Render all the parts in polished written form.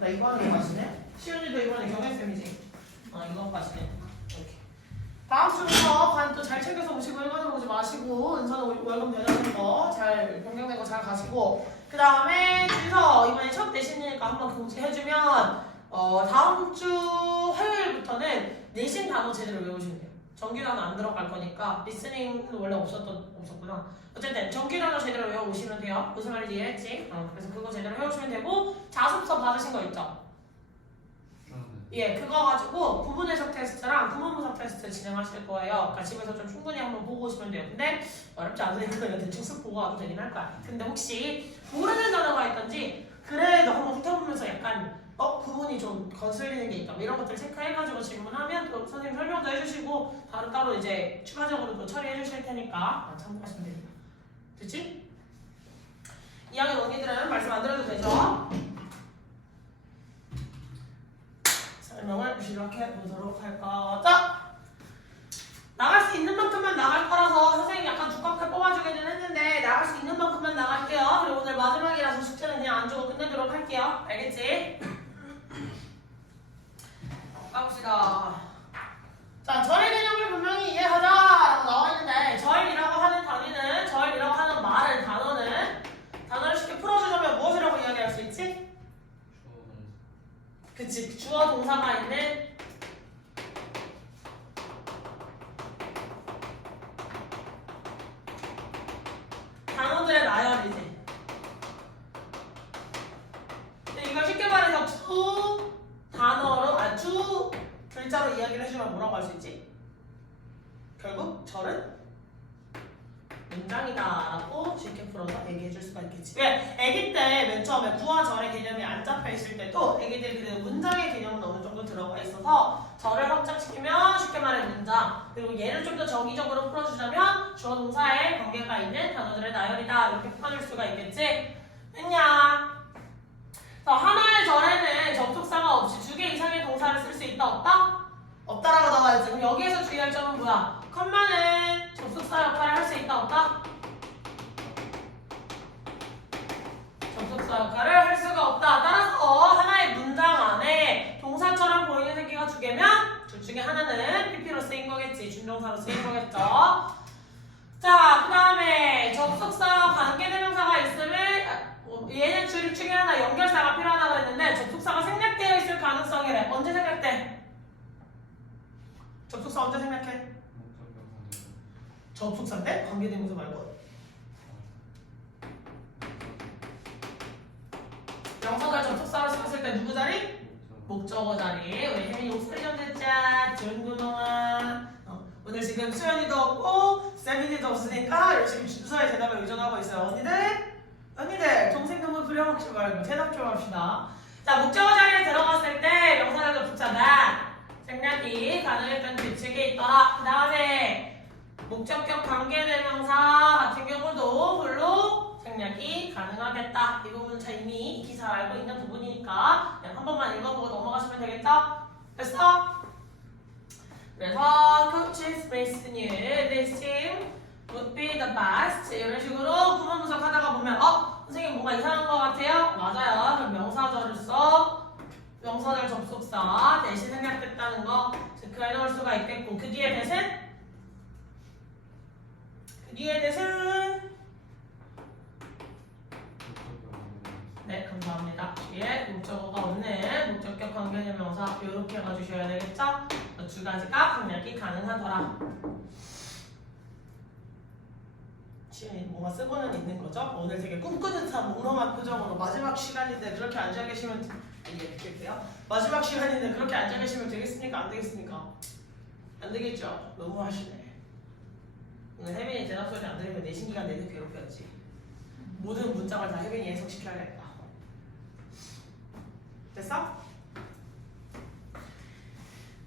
나 이거 하는 거 맞으네? 시윤이도 이번에 경혜쌤이지? 이거 맞으네. 이렇게. 다음 주부터 반 또 잘 챙겨서 오시고 일반으로 오지 마시고 은서는 월급 내자는 거 잘 변경된 거 잘 가시고 그 다음에 준서 이번에 첫 내신이니까 한번 공지해주면 다음 주 화요일부터는 내신 단어 제대로 외우시면 돼요. 정규 단어 안 들어갈 거니까 리스닝은 원래 없었구나. 어쨌든 정규 단어 제대로 외워오시면 돼요. 무슨 말인지 이해했지? 그래서 그거 제대로 외우시면 되고 자습서 받으신 거 있죠? 예, 그거 가지고 부분 해석 테스트랑 구문 분석 테스트 진행하실 거예요. 그러니까 집에서 좀 충분히 한번 보고 오시면 돼요. 근데 어렵지 않으니까 그냥 대충 쓱 보고 와도 되긴 할 거야. 근데 혹시 모르는 단어가 있던지 그래도 한번 훑어보면서 약간 구문이 좀 거슬리는 게 있다. 뭐 이런 것들 체크해가지고 질문하면 또 선생님 설명도 해주시고 따로 이제 추가적으로 또 처리해 주실 테니까 참고하시면 됩니다. 됐지? 2학년 언니들은 말씀 안 드려도 되죠? 설명을 시작해 보도록 할까? 자! 나갈 수 있는 만큼만 나갈 거라서 선생님이 약간 두껍게 뽑아주기는 했는데 나갈 수 있는 만큼만 나갈게요. 그리고 오늘 마지막이라서 숙제는 그냥 안 주고 끝내도록 할게요. 알겠지? 가봅시다. 자, 절의 개념을 분명히 이해하자라고 나와있는데 절이라고 하는 단위는 절이라고 하는 말은 단어를 쉽게 풀어주자면 무엇이라고 이야기할 수 있지? 그치, 주어 동사가 있는 단어들의 나열이지. 근데 이걸 쉽게 말해서 주 글자로 이야기를 해주면 뭐라고 할 수 있지? 결국 절은 문장이다 라고 쉽게 풀어서 얘기해줄 수가 있겠지. 왜? 애기 때 맨 처음에 구와 절의 개념이 안 잡혀있을 때도 애기들이 그래도 문장의 개념은 어느 정도 들어가 있어서 절을 확장시키면 쉽게 말해 문장, 그리고 얘를 좀 더 정의적으로 풀어주자면 주어 동사에 관계가 있는 단어들의 나열이다 이렇게 풀어줄 수가 있겠지. 했냐? 하나의 절에는 접속사가 없이 2개 이상의 동사를 쓸 수 있다 없다? 없다라고 나와야지. 그럼 여기에서 주의할 점은 뭐야? 컴마는 접속사 역할을 할 수 있다 없다? 접속사 역할을 할 수가 없다. 따라서 하나의 문장 안에 동사처럼 보이는 새끼가 2개면 둘 중에 하나는 PP로 쓰인 거겠지. 준동사로 쓰인 거겠죠. 자, 그 다음에 접속사와 관계대명사가 있으면 얘는 줄 중에 하나 연결사가 필요하다고 했는데 접속사가 생략되어 있을 가능성이래. 언제 생략돼? 접속사 언제 생략해? 접속사인데? 관계대명사 말고 명사절 접속사로 쓰였을 때 누구 자리? 목적어 자리. 우리 혜민이 목소리 좀 듣자. 준구동아. 오늘 지금 수연이도 없고 세민이도 없으니까 열심히 준서의 대답에 의존하고 있어요. 언니들 동생 너무 부려먹지 말고 대답 좀 합시다. 자, 목적어 자리에 들어갔을 때 명사절 접속사다 생략이 가능했던 규칙이 있더라. 그 다음에 목적격 관계대명사 같은 경우도 별로 생략이 가능하겠다. 이 부분은 이미 익히 잘 알고 있는 부분이니까 그냥 한 번만 읽어보고 넘어가시면 되겠죠? 됐어? 그래서 coaches based new this team would be the best 이런 식으로 구문 분석하다가 보면 선생님 뭔가 이상한 것 같아요? 맞아요. 그럼 명사절을 써 명사절 접속사 대신 생략됐다는 거 체크해 넣을 수가 있겠고 그 뒤에 대신 네, 감사합니다. 뒤에 목적어가 없는 목적격 관계대명사 이렇게 해가주셔야 되겠죠? 2가지가 강약이 가능하더라. 지금 뭔가 쓰고는 있는 거죠? 오늘 되게 꿈꾸는 듯한 몽롱한 표정으로 마지막 시간인데 그렇게 앉아 계시면 드릴게요. 마지막 시간인데 그렇게 앉아 계시면 되겠습니까? 안 되겠습니까? 안 되겠죠? 너무 하시네. 오늘 혜민이 대답 소리 안 들으면 내 신기가 내내 괴롭혀야지. 모든 문장을 다 혜민이 해석시켜야겠다. 됐어?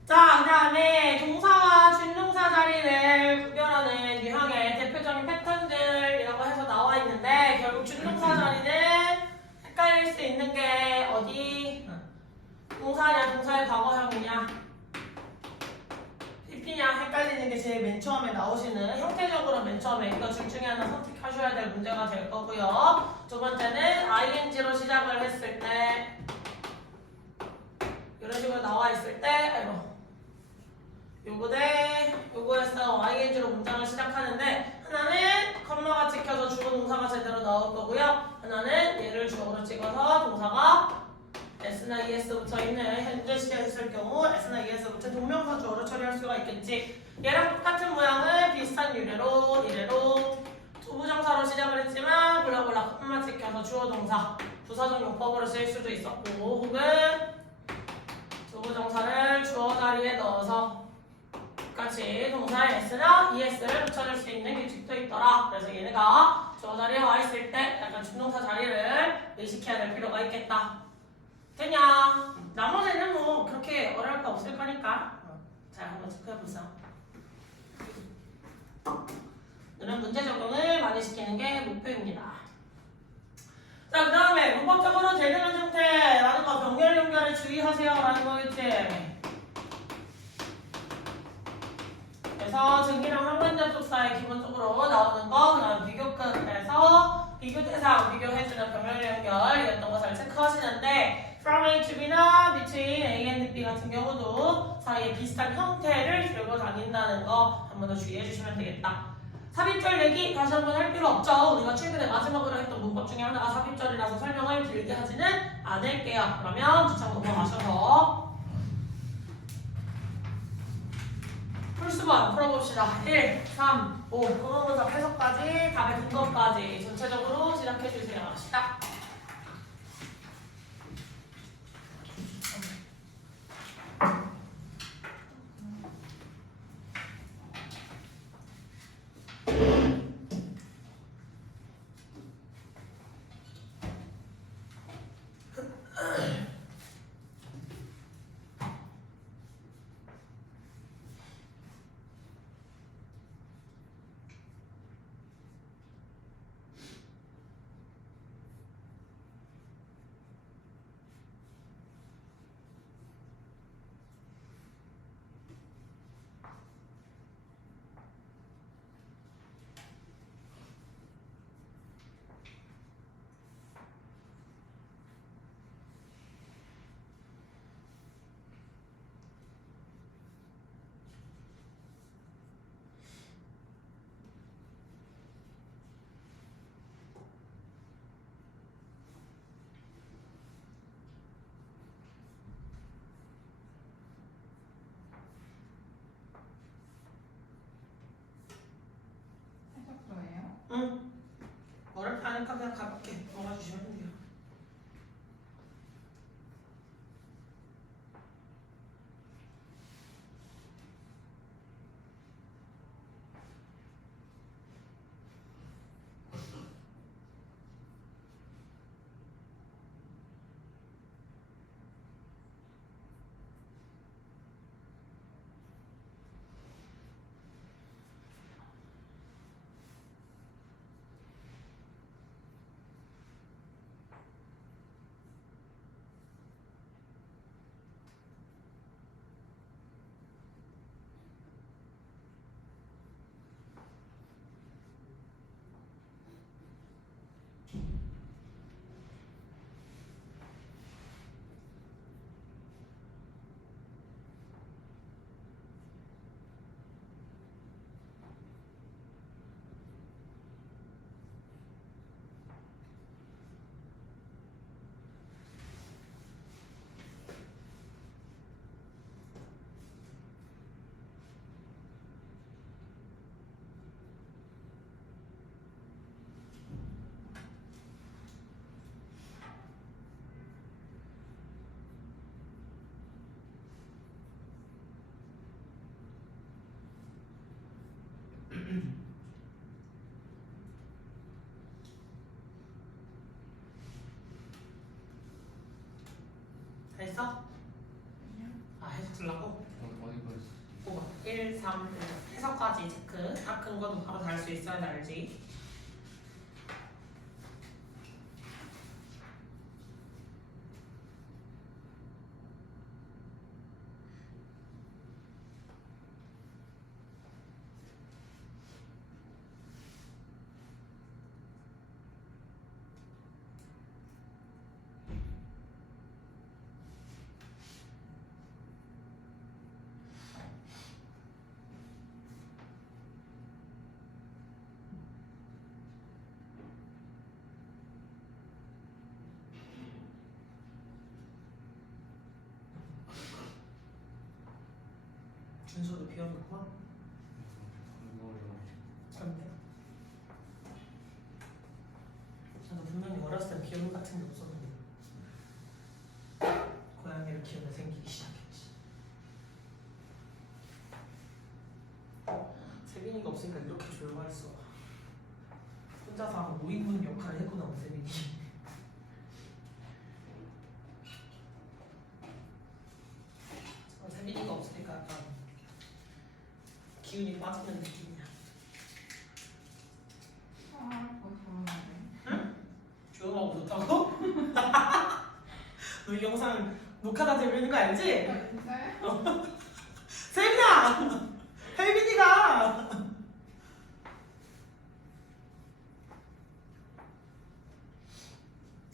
자, 그 다음에 동사와 준동사 자리를 구별하는 유형의 대표적인 패턴들이라고 해서 나와 있는데 결국 준동사 자리는 헷갈릴 수 있는 게 어디? 동사냐 동사의 과거형이냐 PP냐 헷갈리는 게 제일 맨 처음에 나오시는 형태적으로 맨 처음에 이거 둘 중에 하나 선택하셔야 될 문제가 될 거고요. 두 번째는 ing로 시작을 했을 때 s나 es 붙어 있는 현재 시제에 있을 경우 s나 es 붙여 동명사 주어로 처리할 수가 있겠지. 얘랑 똑같은 모양을 비슷한 유래로 이래로 부정사로 시작을 했지만 블라블라 끝만 찍혀서 주어 동사 부사적 용법으로 쓰일 수도 있었고 혹은 부정사를 주어 자리에 넣어서 같이 동사에 s나 es를 붙여줄 수 있는 규칙도 있더라. 그래서 얘네가 주어 자리에 와 있을 때 약간 준동사 자리를 의식해야 될 필요가 있겠다. 되냐? 나머지는 뭐 그렇게 어려울 거 없을 거니까 잘 한번 체크해보자. 오늘은 문제 적용을 많이 시키는 게 목표입니다. 자, 그 다음에 문법적으로 대등한 상태라는 거 병렬 연결에 주의하세요 라는 거겠지. 그래서 증기랑 한문접속 사이 기본적으로 나오는 거, 그 다음 비교급에서 비교 대상, 비교해주는 병렬 연결 이랬던 거 잘 체크하시는데 from A to B나 between A and B 같은 경우도 사이에 비슷한 형태를 들고 다닌다는 거 한 번 더 주의해 주시면 되겠다. 삽입절 내기 다시 한번 할 필요 없죠. 우리가 최근에 마지막으로 했던 문법 중에 하나가 삽입절이라서 설명을 길게 하지는 않을게요. 그러면 주창 넘어가셔서 풀수반 풀어봅시다. 1, 3, 5 공문문서 해석까지 답의 근거까지 전체적으로 시작해주세요. 시작! 응. 어렵지 않으니까 그냥 가볍게 넘어가주시면 돼요. 됐어? 아, 해석 들라고? 어디 거 있어? 뽑아. 1, 3, 해석까지 체크. 딱 근거도 바로 달 수 있어야 알지. 준수도 비어있구만. 그런데 저도 분명히 어렸을 때 기억 같은 게 없었는데 고양이를 키우면 생기기 시작했지. 세빈이가 없으니까 이렇게 조용할 수가. 혼자서 한 5인분 역할을 했구나 세빈이. 세빈이가 없으니까 약간 기운이 빠지는 느낌이야. 응? 조용하고 좋다고? 너 이 영상 녹화가 되고 있는 거 알지? 세빈아! 혜빈이가!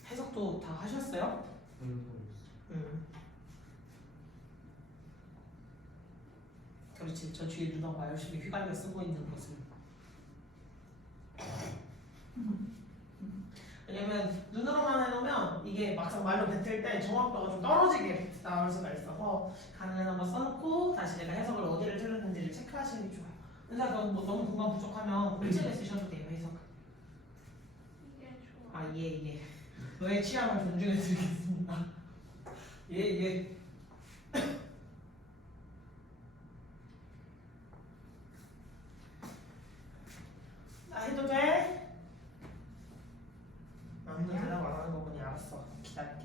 해석도 다 하셨어요? 그렇지. 저 뒤에 누나가 열심히 휘갈겨 쓰고 있는 것을. 왜냐면 눈으로만 해놓으면 이게 막상 말로 뱉을 때 정확도가 좀 떨어지게 나올 수가 있어서 가능한 한번 써놓고 다시 내가 해석을 어디를 틀렸는지를 체크하시는 게 좋아요. 근데 뭐 너무 공간 부족하면 글책에 쓰셔도 돼요. 해석. 이게 좋아. 아 예. 너의 취향을 존중해 드리겠습니다. 예. 나 해도 돼? 아무도 대답 안 하는 거 보니 알았어. 기다릴게.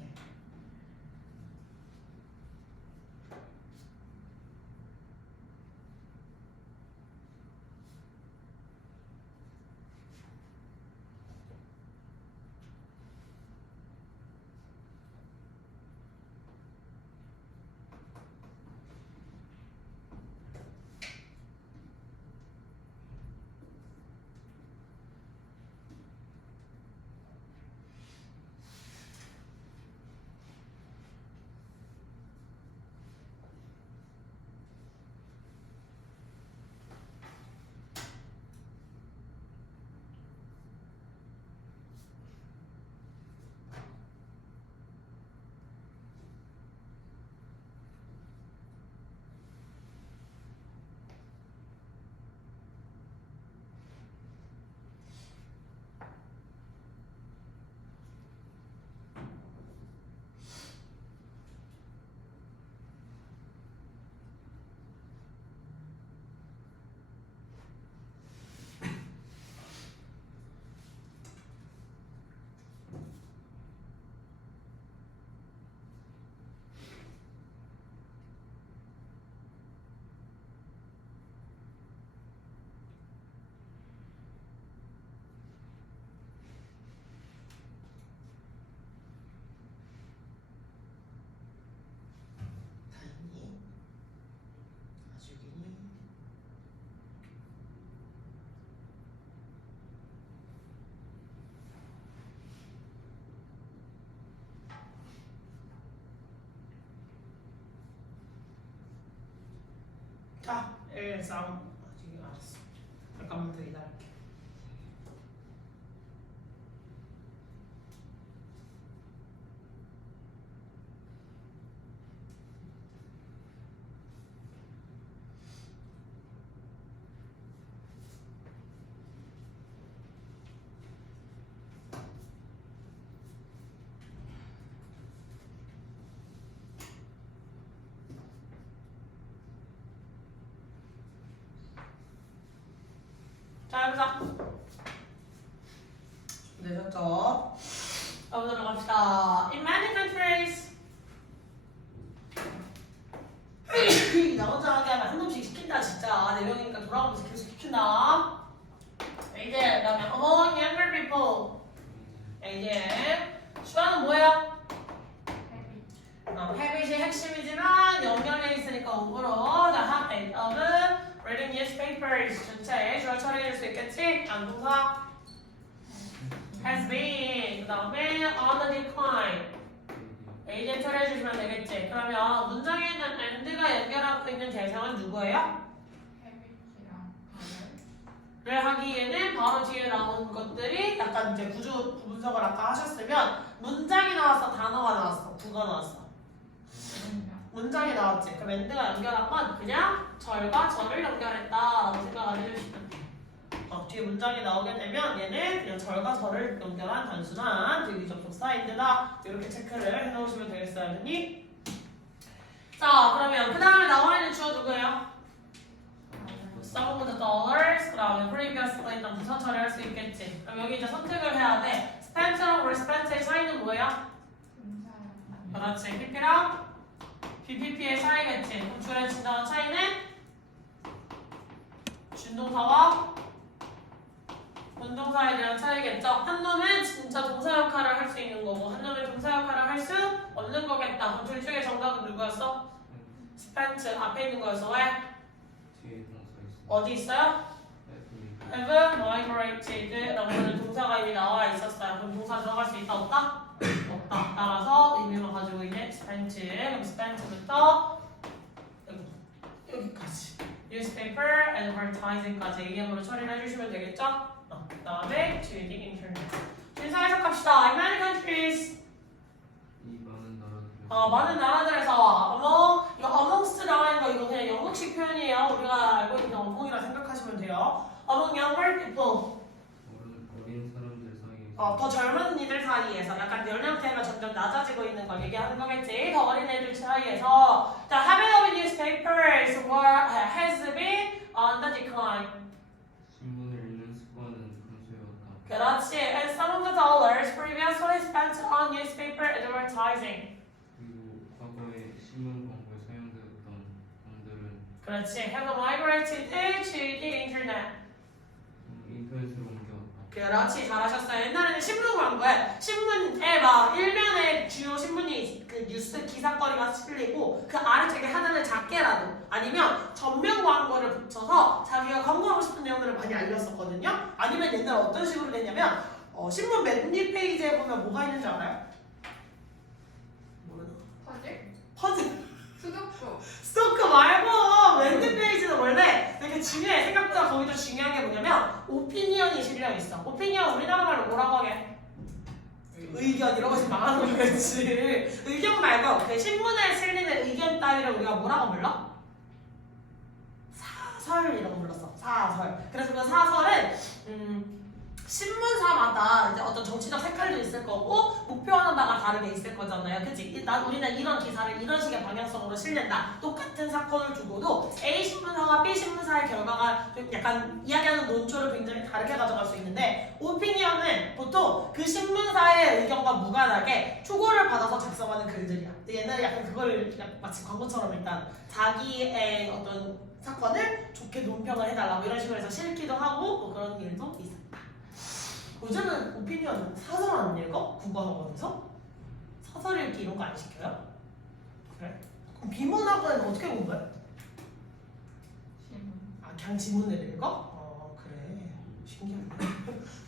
자, 1, 3. 지금 알았어. 잠깐만 더 기다릴게. 자, 해보자. 되셨죠? 가보도록 합시다. In many countries, 나 혼자 하게 하면 한 놈씩 시킨다 진짜. 4명이니까 돌아가면서 계속 시킨다. 이제 그다음에 among younger people. 이제 수아는 뭐예요? habit이 핵심이지만 연결돼 있으니까 오버로 the habit of reading newspapers 전체에 주어 처리해줄 수 있겠지? 안동사 has been 그 다음에 on the decline 이제 처리해주시면 되겠지? 그러면 문장에 있는 and가 연결하고 있는 대상은 누구예요? 를 하기에는 바로 뒤에 나온 것들이 약간 이제 구조 분석을 아까 하셨으면 문장이 나왔어? 단어가 나왔어? 구가 나왔어? 문장이 나왔지. 그럼 end가 연결한 건 그냥 절과 절을 연결했다라고 생각을 해주시면 돼요. 뒤에 문장이 나오게 되면 얘는 그냥 절과 절을 연결한 단순한 대리접속사 end다. 이렇게 체크를 해놓으시면 되겠어요, 언니? 자, 그러면 그 다음에 나와 있는 주어 누구예요? Some of the dollars. 그 다음에 previously 일단 부사 처리할 수 있겠지. 그럼 여기 이제 선택을 해야 돼. spent랑 respent의 차이는 뭐야? 그렇지. PP랑 BPP의 차이겠지. 그럼 줄에 진다는 차이는 준동사와 운동사에 대한 차이겠죠. 한 놈은 진짜 동사 역할을 할 수 있는 거고 한 놈은 동사 역할을 할 수 없는 거겠다. 그럼 둘 중에 정답은 누구였어? spent 앞에 있는 거였어. 왜? 뒤에 동사 있어. 어디 있어요? have migrated 라는 동사가 이미 나와 있었어요. 그럼 동사 들어갈 수 있다 없다? 없다. 따라서 의미만 가지고 있는 spent. 그럼 spent부터 여기까지 newspaper, advertising까지 AM으로 처리를 해주시면 되겠죠? 그 다음에 to the internet. 준사 해석합시다. In many countries. 이 많은 나라들. 많은 나라들에서 이거 amongst 나라는 거 이거 그냥 영국식 표현이에요. 우리가 알고 있는 among이라 생각하시면 돼요. Among younger people. 어린 사람들 사이에서. 더 젊은 이들 사이에서 약간 연령대가 점점 낮아지고 있는 걸 얘기하는 거겠지. 더 어린 애들 사이에서 The habit of newspapers has been on the decline. 신문을 읽는 습관은 감소해왔다. 그렇지. And some of the dollars previously spent on newspaper advertising. 그리고 과거에 신문 광고에 사용되었던 돈들은 그렇지. Have migrated to the internet. 인터넷으로 옮겨왔다. 그렇지. 잘하셨어요. 옛날에는 신문 광고에 신문에 막 일면에 주요 신문이 그 뉴스 기사거리가 실리고 그 아래쪽에 하나는 작게라도 아니면 전면 광고를 붙여서 자기가 광고하고 싶은 내용들을 많이 알렸었거든요. 아니면 옛날에 어떤 식으로 됐냐면 신문 맨 뒷페이지에 보면 뭐가 있는지 알아요? 모르나? 퍼즐? 퍼즐. 수도표. 스토크 말고 맨 뒷페이지는 원래 되게 중요해. 생각보다 거기도 중요한 게 뭐냐면 오피니언이 실려 있어. 오피니언 우리나라 말로 뭐라고 하게? 의견 이런 것이 망하는 거겠지. 의견 말고 그 신문에 실리는 의견 따위를 우리가 뭐라고 불러? 사설이라고 불렀어. 사설. 그래서 그 사설은 신문사마다 이제 어떤 정치적 색깔도 있을 거고 목표하는 바가 다르게 있을 거잖아요. 그치? 우리는 이런 기사를 이런 식의 방향성으로 실린다. 똑같은 사건을 두고도 A 신문사와 B 신문사의 결과가 좀 약간 이야기하는 논조를 굉장히 다르게 가져갈 수 있는데 오피니언은 보통 그 신문사의 의견과 무관하게 초고를 받아서 작성하는 글들이야. 근데 옛날에 약간 그걸 마치 광고처럼 일단 자기의 어떤 사건을 좋게 논평을 해달라고 이런 식으로 해서 실기도 하고 뭐 그런 일도 있어. 요즘은 오피니언 사설 안 읽어? 국어학원에서? 사설 읽기 이런 거 안 시켜요? 그래? 그럼 비문학은 어떻게 공부해? 그냥 지문을 읽어? 그래. 신기하네.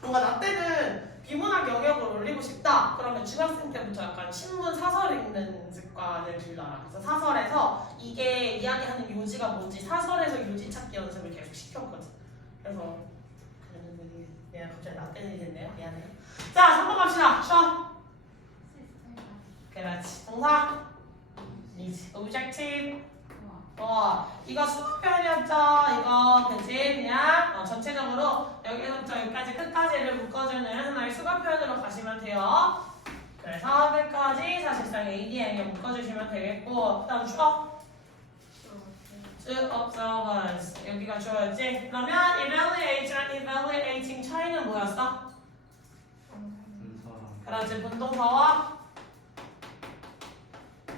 뭔가 나 때는 비문학 영역을 올리고 싶다. 그러면 중학생 때부터 약간 신문 사설 읽는 습관을 길러라. 그래서 사설에서 이게 이야기하는 요지가 뭔지 사설에서 요지 찾기 연습을 계속 시켰거든. 그래서 내가 갑자기 나 때문에 됐네요. 미안해요. 자, 3번 갑시다. 쉬어. 그렇지. 동사. is objective. 이거 수업 표현이었죠. 이거 그치? 그냥 전체적으로 여기서부터 여기까지 끝까지를 묶어주는 하나의 수업 표현으로 가시면 돼요. 그래서 끝까지 사실상 ADM에 묶어주시면 되겠고, 그다음 주어. To observers. 여기가 주어였지? 그러면 evaluate랑 evaluating 차이는 뭐였어? 그렇지. 분동사와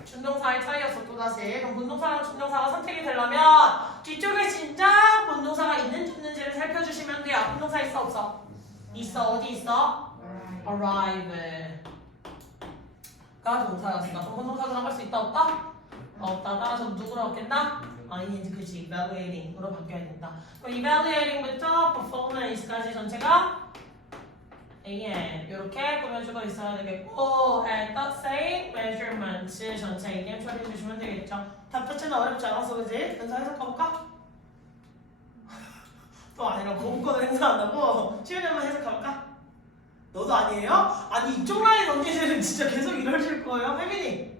준동사의 차이였어. 또다시. 그럼 분동사랑 준동사가 선택이 되려면 뒤쪽에 진짜 분동사가 있는지 없는지를 살펴주시면 돼요. 분동사 있어 없어? 있어. 어디 있어? arrive. 가 동사였어. 그럼 분동사 들어갈 수 있다 없다? 없다. 따라서 누구로 얻겠다? 이제 그치. evaluating으로 바뀌어야 된다. 그럼 evaluating부터 performance까지 전체가 AM 이렇게 꾸며주고 있어야 되겠고 and the same measurement 전체 ADM 처리해 주시면 되겠죠. 답 자체는 어렵지 않았어, 그지? 근사 해석해볼까? 또 아니라 공권을 행사한다고? 시연이만 해석해볼까? 너도 아니에요? 아니 이쪽 라인 언니들은 진짜 계속 이러실 거예요, 혜민이?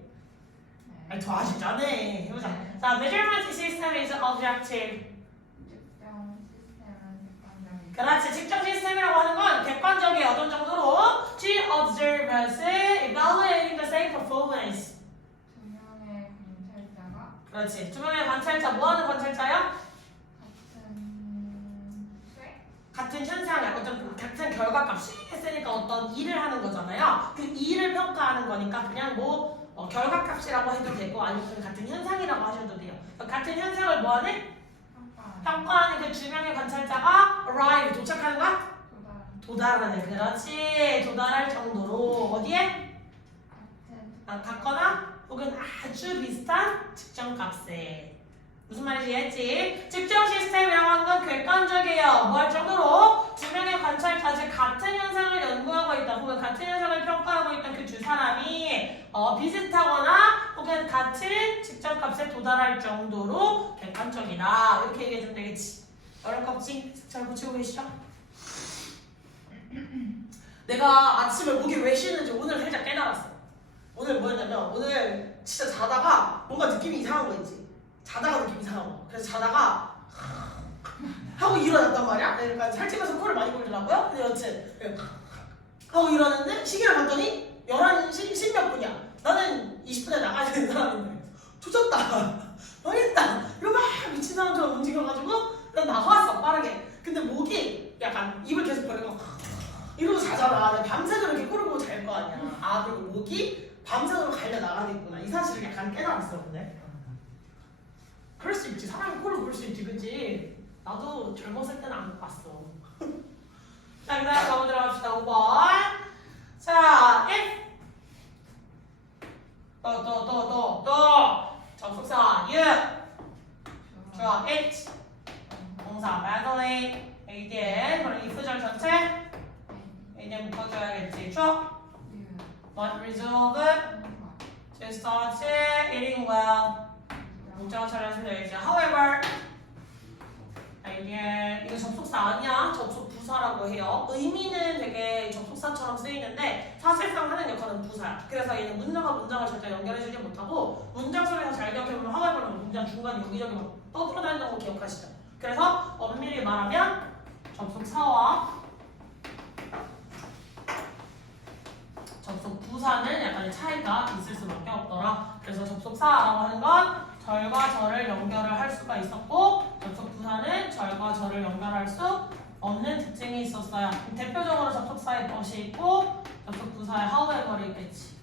아니 더 아시잖아요. 해보자. 자, measurement system is objective. 측정 시스템은 객관적이고 그렇지. 측정 시스템이라고 하는 건 객관적이에요. 어떤 정도로? She observes evaluating the same performance. 두 명의 관찰자가 그렇지. 두 명의 관찰자, 뭐 하는 관찰자야? 같은 쇠 같은 현상을, 어떤 같은 결과값이 있으니까 어떤 일을 하는 거잖아요. 그 일을 평가하는 거니까 그냥 뭐 결과값이라고 해도 되고 아니면 그 같은 현상이라고 하셔도 돼요. 같은 현상을 뭐 하는? 평가하는 그 두 명의 관찰자가 arrive, 도착하는 거야? 도달하는, 그렇지. 도달할 정도로 어디에? 같거나 혹은 아주 비슷한 측정값에. 무슨 말인지 이해했지? 측정 시스템이라고 하는 건 객관적이에요. 뭐 할 정도로? 두 명의 관찰자, 즉 같은 현상을 연구하고 있다 혹은 같은 현상을 평가하고 있던 그 두 사람이 비슷하거나 혹은 같은 측정값에 도달할 정도로 객관적이다. 이렇게 얘기해주면 되겠지. 어려울 거 없지? 잘 고치고 계시죠? 내가 아침에 목이 왜 쉬는지 오늘 살짝 깨달았어. 오늘 뭐였냐면 오늘 진짜 자다가 뭔가 느낌이 이상한 거 있지. 자다가 느낌이 이상한 거. 그래서 자다가 하고 일어났단 말이야. 그러니까 살찌면서 코를 많이 골더라고요. 근데 여튼 하고 일어났는데 시계를 봤더니 11시 10몇 분이야. 나는 20분에 나가야 되는 사람인데 조졌다. 망했다. 이거 막 미친 사람처럼 움직여가지고 난 나왔어 빠르게. 근데 목이 약간 입을 계속 벌리고 이러고 자잖아. 내가 밤새도록 이렇게 코를 보고 잘 거 아니야. 아 그리고 목이 밤새도록 갈려 나가겠구나. 이 사실을 약간 깨달았어 근데. 그럴 수 있지. 사람이 코를 볼 수 있지, 그치? 나도 젊었을 때는 안 봤어. 자, 그 다음 넘어 들어갑시다. 5번. 자, if 또 접속사 you 좋아, it 동사 badly again 그럼 if절 전체 again 묶어줘야겠지. true not resolve to start eating well 문자가 처리하시면 되겠죠. However, 이게 이거 접속사 아니야. 접속 부사라고 해요. 의미는 되게 접속사처럼 쓰이는데 사실상 하는 역할은 부사야. 그래서 얘는 문장과 문장을 절대 연결해주지 못하고 문장 속에서 잘 기억해보면 however는 문장 중간 여기저기 막 떠돌아다니는 거 기억하시죠. 그래서 엄밀히 말하면 접속사와 접속 부사는 약간의 차이가 있을 수밖에 없더라. 그래서 접속사라고 하는 건 절과 절을 연결을 할 수가 있었고 접속 부사는 절과 절을 연결할 수 없는 특징이 있었어요. 대표적으로 접속사에 것이 있고 접속 부사에 however이 있겠지.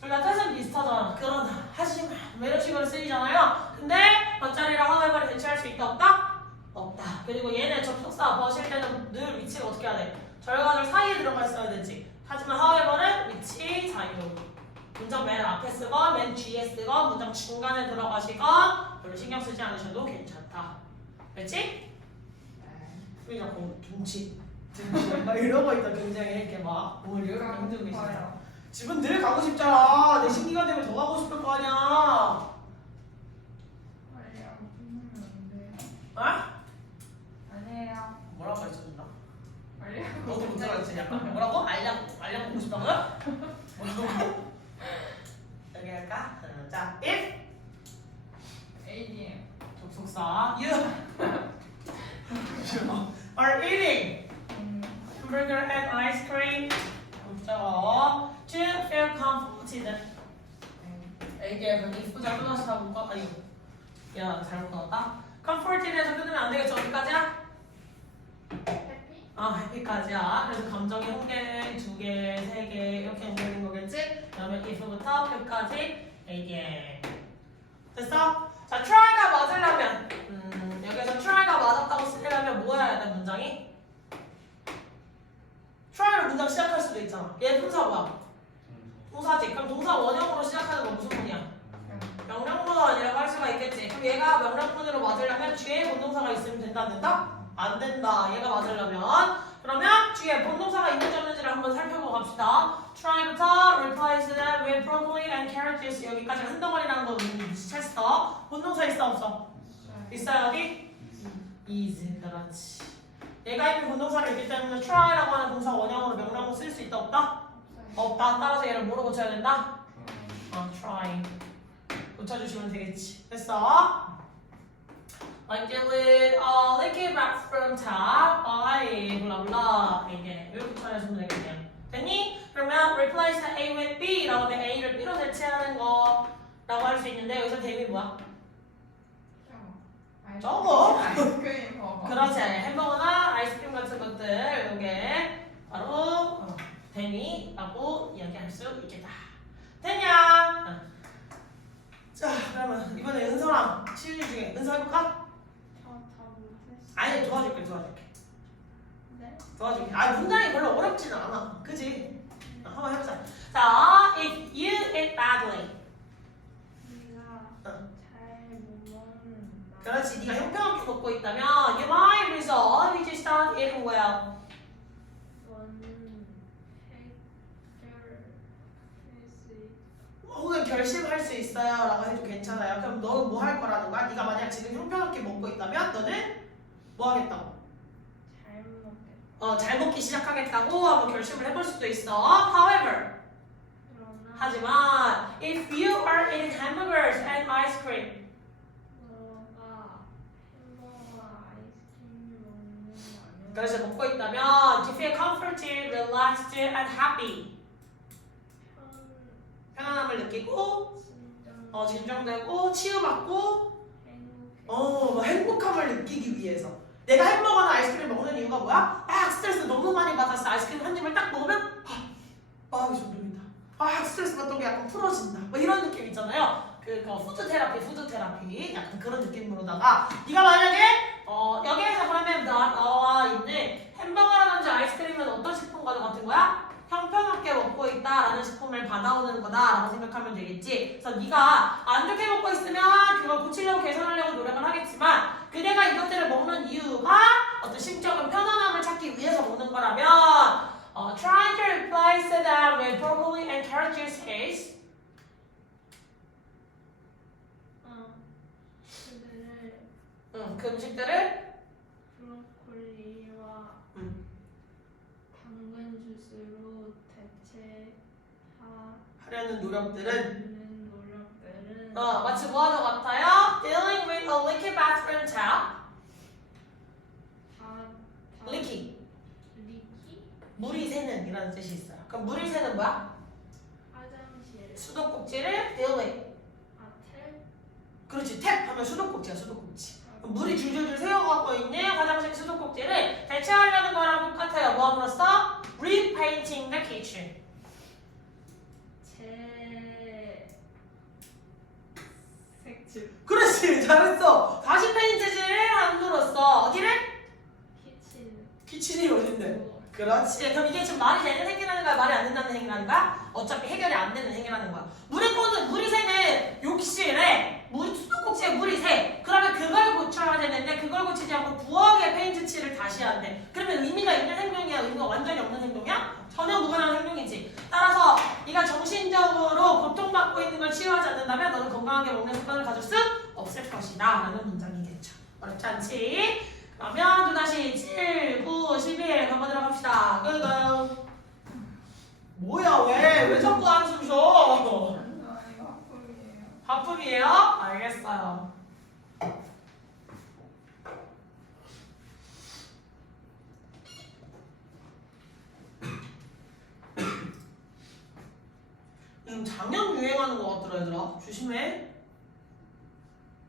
둘 다 뜻은 비슷하잖아. 그러나 하지마 이런 식으로 쓰이잖아요. 근데 겉자리랑 however이 대체할 수 있다 없다? 없다. 그리고 얘네 접속사 버실 때는 늘 위치가 어떻게 해야 돼? 절과 절 사이에 들어가 있어야 되지. 하지만 however는 위치 자유로 문장 맨 앞에 쓰건 맨 뒤에 쓰건 문장 중간에 들어가시건 별로 신경 쓰지 않으셔도 괜찮다. 그렇지? 우리 자꾸 김치 막 이러고 있다. 굉장히 이렇게 막 몸을 이렇게 흔들고 있어요. 집은 늘 가고 싶잖아. 내 신기가 되면 더 가고 싶을 거 아니야. 어? 아니에요. 뭐라고 했었나? 알려고 너도 못 들었지? 약간 뭐라고? 알약 먹고 싶다고요? 뭐라고? 여기 할까? 자, if ADM 접속사 you are eating hamburger and ice cream 목적어 to feel comforted 이게 그럼 if 잘 끊어서 다 묶어 아니 야 잘못 끊었다 comforted에서 끊으면 안 되겠죠 어디까지야? 해피 해피까지야. 그래서 감정이 한 개, 두 개, 세 개 이렇게 연결된 거겠지? 그다음에 if부터 끝까지 이게 됐어? 자, try가 맞으려면 여기서 try가 맞았다고 쓰려면 뭐 해야 돼 문장이? try로 문장 시작할 수도 있잖아. 얘 동사 뭐야? 동사지. 그럼 동사 원형으로 시작하는 건 무슨 문이야? 명령문은 아니라고 할 수가 있겠지. 그럼 얘가 명령문으로 맞으려면 뒤에 본동사가 있으면 된다 안 된다? 안 된다. 얘가 맞으려면 그러면 뒤에 본동사가 있는지 없는지를 한번 살펴보고 갑시다. try부터 replace them with broccoli and carrot juice 여기까지 한 덩어리라는 거 눈치챘어. 본동사 있어 없어? 있어요 어디? is 그렇지. 얘가 있는 본동사를 있기 때문에 try라고 하는 동사 원형으로 명령문 쓸 수 있다 없다? 없다. 따라서 얘를 뭐로 고쳐야 된다? try. 고쳐주시면 되겠지. 됐어? Like you would lick it back from top by blah blah 이게 이렇게 처리하시면 되겠네요. 됐니? 그러면 replace A with B 라고 하면 A를 B로 대체하는 거라고 할 수 있는데 여기서 대입이 뭐야? 저거? 아이스크림 먹어. 그렇지. 햄버거나 아이스크림 같은 것들 이게 바로 대미라고 이야기할 수 있겠다. 됐냐? 자 그러면 이번에 은서랑 시윤이 중에 은서 해볼까? 저다 못했어. 아니 도와줄게. 네? 도와줄게. 문장이 별로 어렵지는 않아. 그지? 한번 해보자. 자, if you eat badly. 네가 응. 잘못 먹는다. 그렇지. 네가 형편없게 먹고 있다면 you might resolve to start eating well. 너는 해결할 수 있. 혹은 결심할 수 있어요 라고 해도 괜찮아요. 그럼 너는 뭐 할 거라는 거야? 네가 만약 지금 형편없게 먹고 있다면 너는 뭐 하겠다고? 잘 먹겠다. 잘 먹기 시작하겠다고 한번 결심을 해볼 수도 있어. However, 그러나 하지만 if you are eating hamburgers and ice cream, 너가 햄버거와 아이스크림을 먹는다면 그래서 먹고 있다면 to feel comforted, relaxed, and happy, 편안함을 느끼고 진정되고 치유받고 행복해. 행복함을 느끼기 위해서 내가 햄버거나 아이스크림 먹는 이유가 뭐야? 스트레스 너무 많이 받았어. 아이스크림 한 입을 딱 먹으면 마음이 좀 눌린다. 스트레스 받던 게 약간 풀어진다. 뭐 이런 느낌 있잖아요. 그거 푸드 테라피 약간 그런 느낌으로다가 네가 만약에 여기에서 그러면 나와 있는 햄버거라든지 아이스크림은 어떤 식품과도 같은 거야? 형편없게 먹고 있다라는 식품을 받아오는 거다라고 생각하면 되겠지. 그래서 네가 안 좋게 먹고 있으면 그걸 고치려고 개선하려고 노력을 하겠지만 그대가 이것들을 먹는 이유가 어떤 심적인 편안함을 찾기 위해서 먹는 거라면 try to replace them with broccoli and carrot juice. 그들을 그 음식들을 브로콜리와 당근 주스로 하려는 노력들은 대체하는 노력들은 마치 뭐하는 것 같아요? Dealing with a leaky bathroom tap. 다 leaky 리키 물이 새는 이라는 뜻이 있어요. 그럼 물이 새는 뭐야? 화장실 수도꼭지를 dealing. 아텔 그렇지. 탭 하면 수도꼭지야. 수도꼭지. 그럼 물이 줄줄줄 새어가고 있는 화장실 수도꼭지를 대체하려는 거랑 똑같아요. 뭐함으로써? Repainting the kitchen. 색칠 그렇지. 잘했어. 다시 페인트질을 함으로써 어디를? 키친 키친이 어딘데? 그렇지. 그럼 이게 지금 말이 되는 행위라는 거야? 말이 안 된다는 행위라는 거야? 어차피 해결이 안 되는 행위라는 거야. 물이 새는 욕실에 수도꼭지에 물이 새. 그러면 그걸 고쳐야 되는데 그걸 고치지 않고 부엌에 페인트 칠을 다시 한대. 그러면 의미가 있는 행동이야? 의미가 완전히 없는 행동이야? 전혀 무관한 행동이지. 따라서 네가 정신적으로 고통받고 있는 걸 치유하지 않는다면 너는 건강하게 먹는 습관을 가질 수 없을 것이다 라는 문장이겠죠. 어렵지 않지? 그러면 또다시 7, 9, 11 가보도록 합시다. 고고. 뭐야 왜 자꾸 한숨 쉬어? 이거 학품이에요. 하품이에요? 알겠어요. 요즘 장염 유행하는 것 같더라 얘들아. 조심해.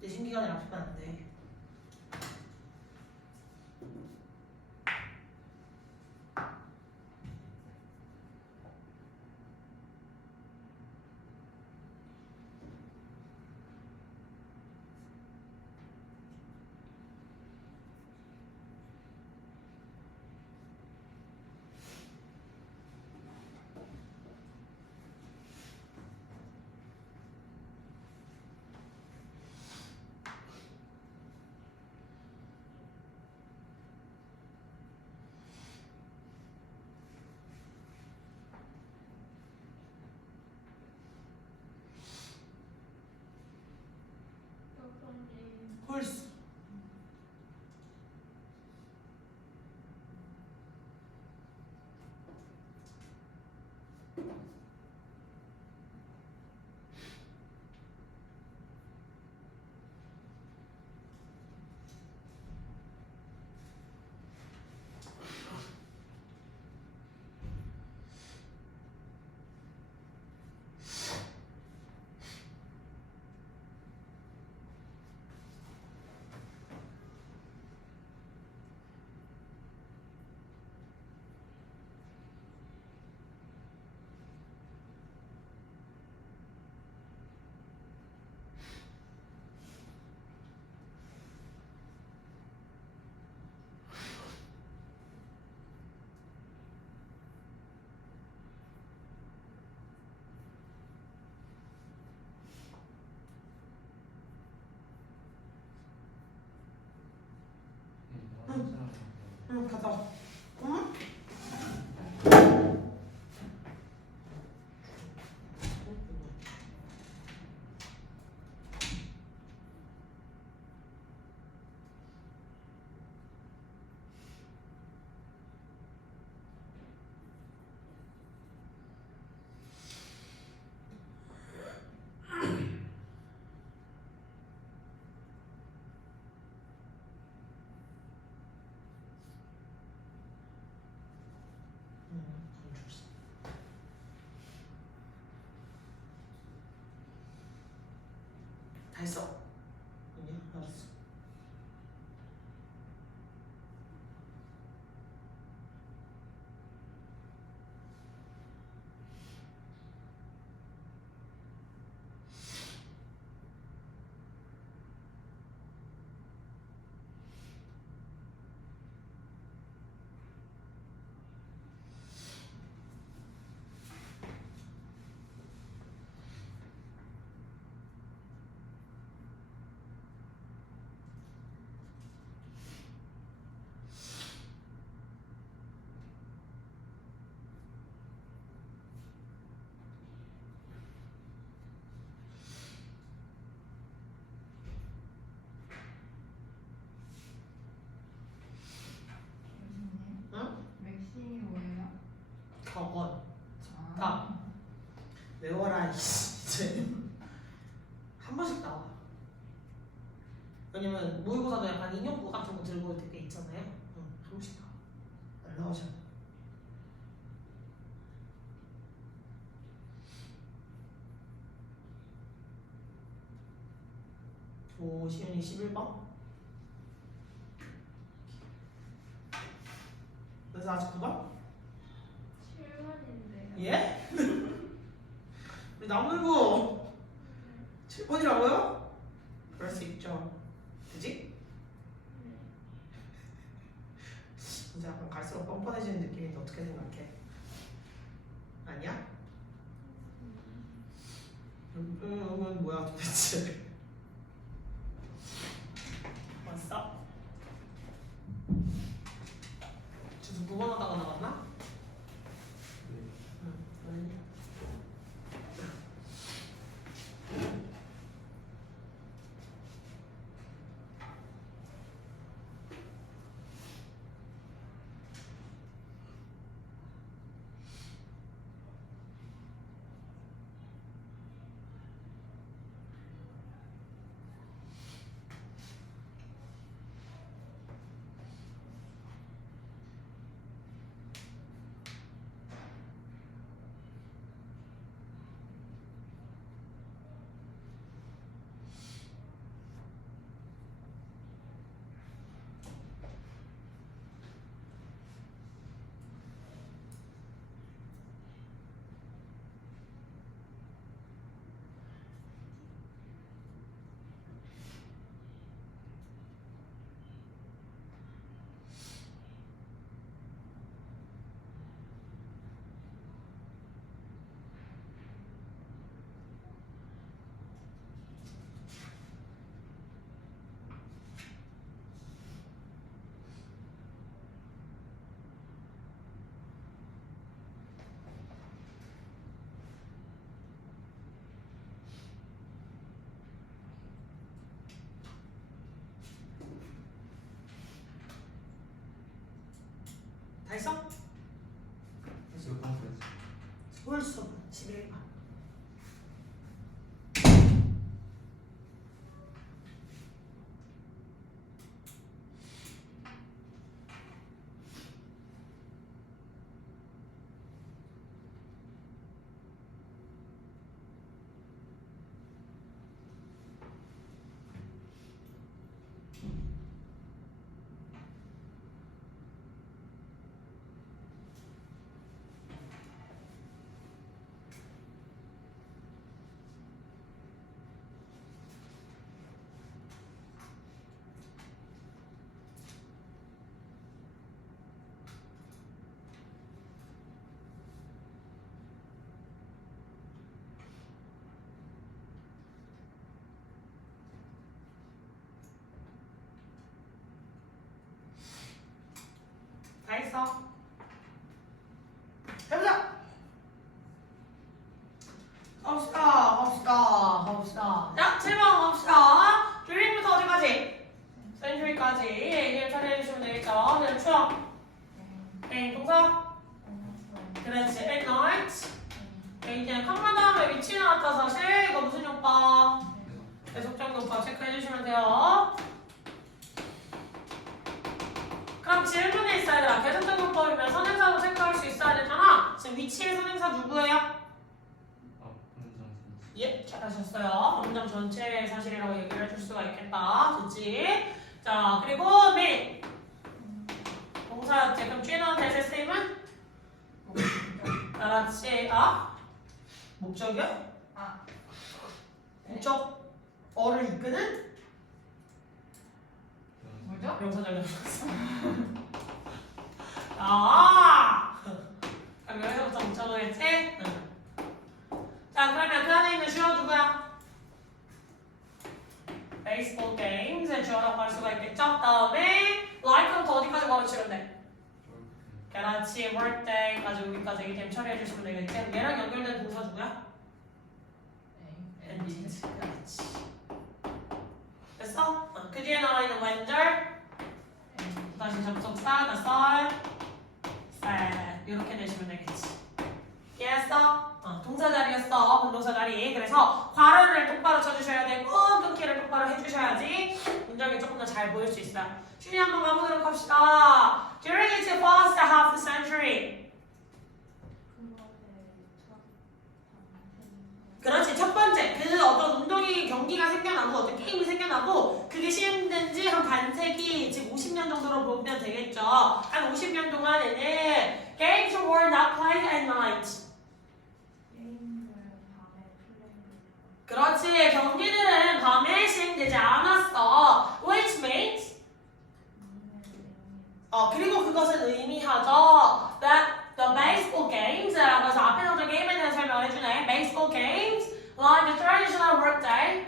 내신 기간에 아프면 안 돼. 홀스. 응, 갔다 와. 응? 다 했어. 아니야? 알았어. 응? 맥심이 뭐예요? 저건 아, 다 외워라 이제 한 번씩 나와. 왜냐면 모의고사도 약간 인용구 같은 거 들고 올 때 있잖아요. 응, 한 번씩 나와. 안 나오잖아. 오, 시윤이 11번? 그래서 아직 9번? 7번인데요. 예? 우리 나물고 7번이라고요? 그럴 수 있죠. 그지? 이제 약간 갈수록 뻔뻔해지는 느낌인데 어떻게 생각해? 아니야? 뭐야 도대체? 왔어? 지금 9번 하다가 나갔나? 응. 아니야. 다 했어? 홀수 11번. 되겠어? 해보자. 갑시다. 자, 7번 갑시다. during부터 어디까지? century까지 얘기를 처리해주시면 되겠죠. 그냥 추억. 동사. 그렇지. at night. 이제 컴마 다음에 위치 나왔다 사실. 이거 무슨 효과? 계속적 효과 체크해주시면 돼요. 그럼 질문에 있어야 되나? 계속적 효과이면 선행사로 체크할 수 있어야 되잖아. 지금 위치의 선행사 누구예요? 예, 잘하셨어요. 문장 전체 사실이라고 얘기를 해줄 수가 있겠다. 좋지? 자, 그리고 민. 동사 지금 쥐는 대세스임은? 그렇지. 목적이야? 목적어를 이끄는? 뭐죠? 명사절 잡았어. 그럼 여기서부터 목적어겠지? 응. 자, 그러면 그 안에 있는 주어 누구야? 베이스볼 게임즈의 주어라고 할 수가 있겠죠? 다음에 like부터 어디까지 가르치면 돼? 그렇지, birthday까지 여기까지 이템 처리해주시면 되겠지? 얘랑 연결된 동사 누구야? ended. 그렇지. 됐어? 그 뒤에 나와 있는 when절 다시 접속사, the sun, sad 이렇게 내시면 되겠지. 이해했어? 동사 자리였어. 분동사 자리. 그래서 괄호를 똑바로 쳐주셔야 되고 끊기를 똑바로 해주셔야지 문장이 조금 더 잘 보일 수 있어요. 준이 한번 가보도록 합시다. During its first half century. 그렇지. 첫 번째 그 어떤 운동이 경기가 생겨나고 어떤 게임이 생겨나고 그게 시행된 지 한 반세기 즉 50년 정도로 보면 되겠죠. 한 50년 동안에는 games were not played at night. 그렇지. 경기들은 밤에 시행되지 않았어. Which means 그리고 그것은 의미하죠. That the baseball games 라고 해서 앞에 나오는 게임에 대한 설명을 해주네. Baseball games like the traditional workday.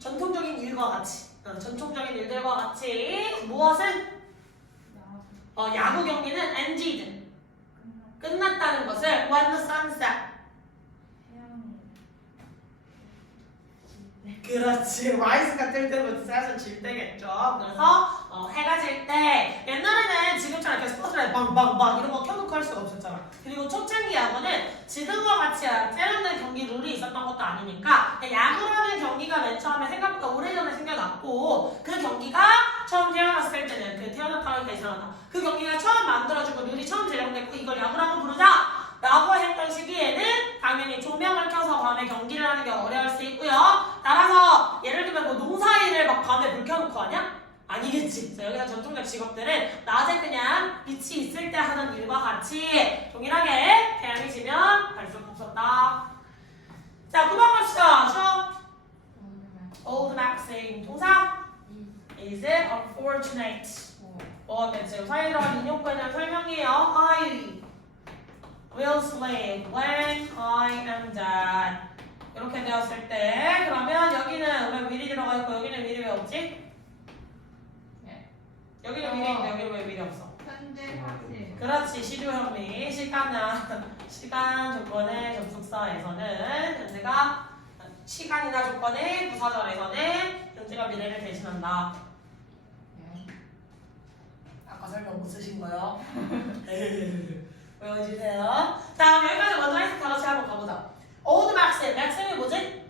전통적인 일과 같이. 전통적인 일들과 같이 무엇은? 야구 경기는 ended. 끝났다는 것을 when the sun set. 그렇지. rise가 뜰 때부터 set은 질 때겠죠. 그래서 해가 질 때 옛날에는 지금처럼 이렇게 스포트라이트 빵빵빵 이런 거 켜놓고 할 수가 없었잖아. 그리고 초창기 야구는 지금과 같이 세련된 경기 룰이 있었던 것도 아니니까 야구라는 경기가 맨 처음에 생각보다 오래전에 생겨났고 그 경기가 처음 태어났을 때는 그 태어났다니까 이상하다. 그 경기가 처음 만들어지고 룰이 처음 제정됐고 이걸 야구라고 부르자 라고 했던 시기에는 당연히 조명을 켜서 밤에 경기를 하는 게 어려울 수 있고요. 따라서 예를 들면 뭐 농사일을 막 밤에 불 켜놓고 하냐? 아니겠지. 그래서 여기서 전통적 직업들은 낮에 그냥 빛이 있을 때 하는 일과 같이 동일하게 태양이 지면 갈 수 없었다. 자, 9번 갑시다. 저 Old Maxim 동사 Is it unfortunate? 됐지. 사이에 들어간 인용구에 대한 설명이에요. I will sleep when I am dead. 이렇게 되었을 때 그러면 여기는 왜 will이 들어가 있고 여기는 will이 왜 없지? 여기는 will이 있는데 여기는 왜 will이 없어? 현재 사실. 그렇지. 시주현미 시간 조건의 접속사에서는 현재가 시간이나 조건의 부사절에서는 현재가 미래를 대신한다. 아까 설명 못 쓰신 거요? 외워주세요. 자, 여기까지 먼저 해석 다 같이 한번 가보자. Old Maxim. Maxim이 뭐지?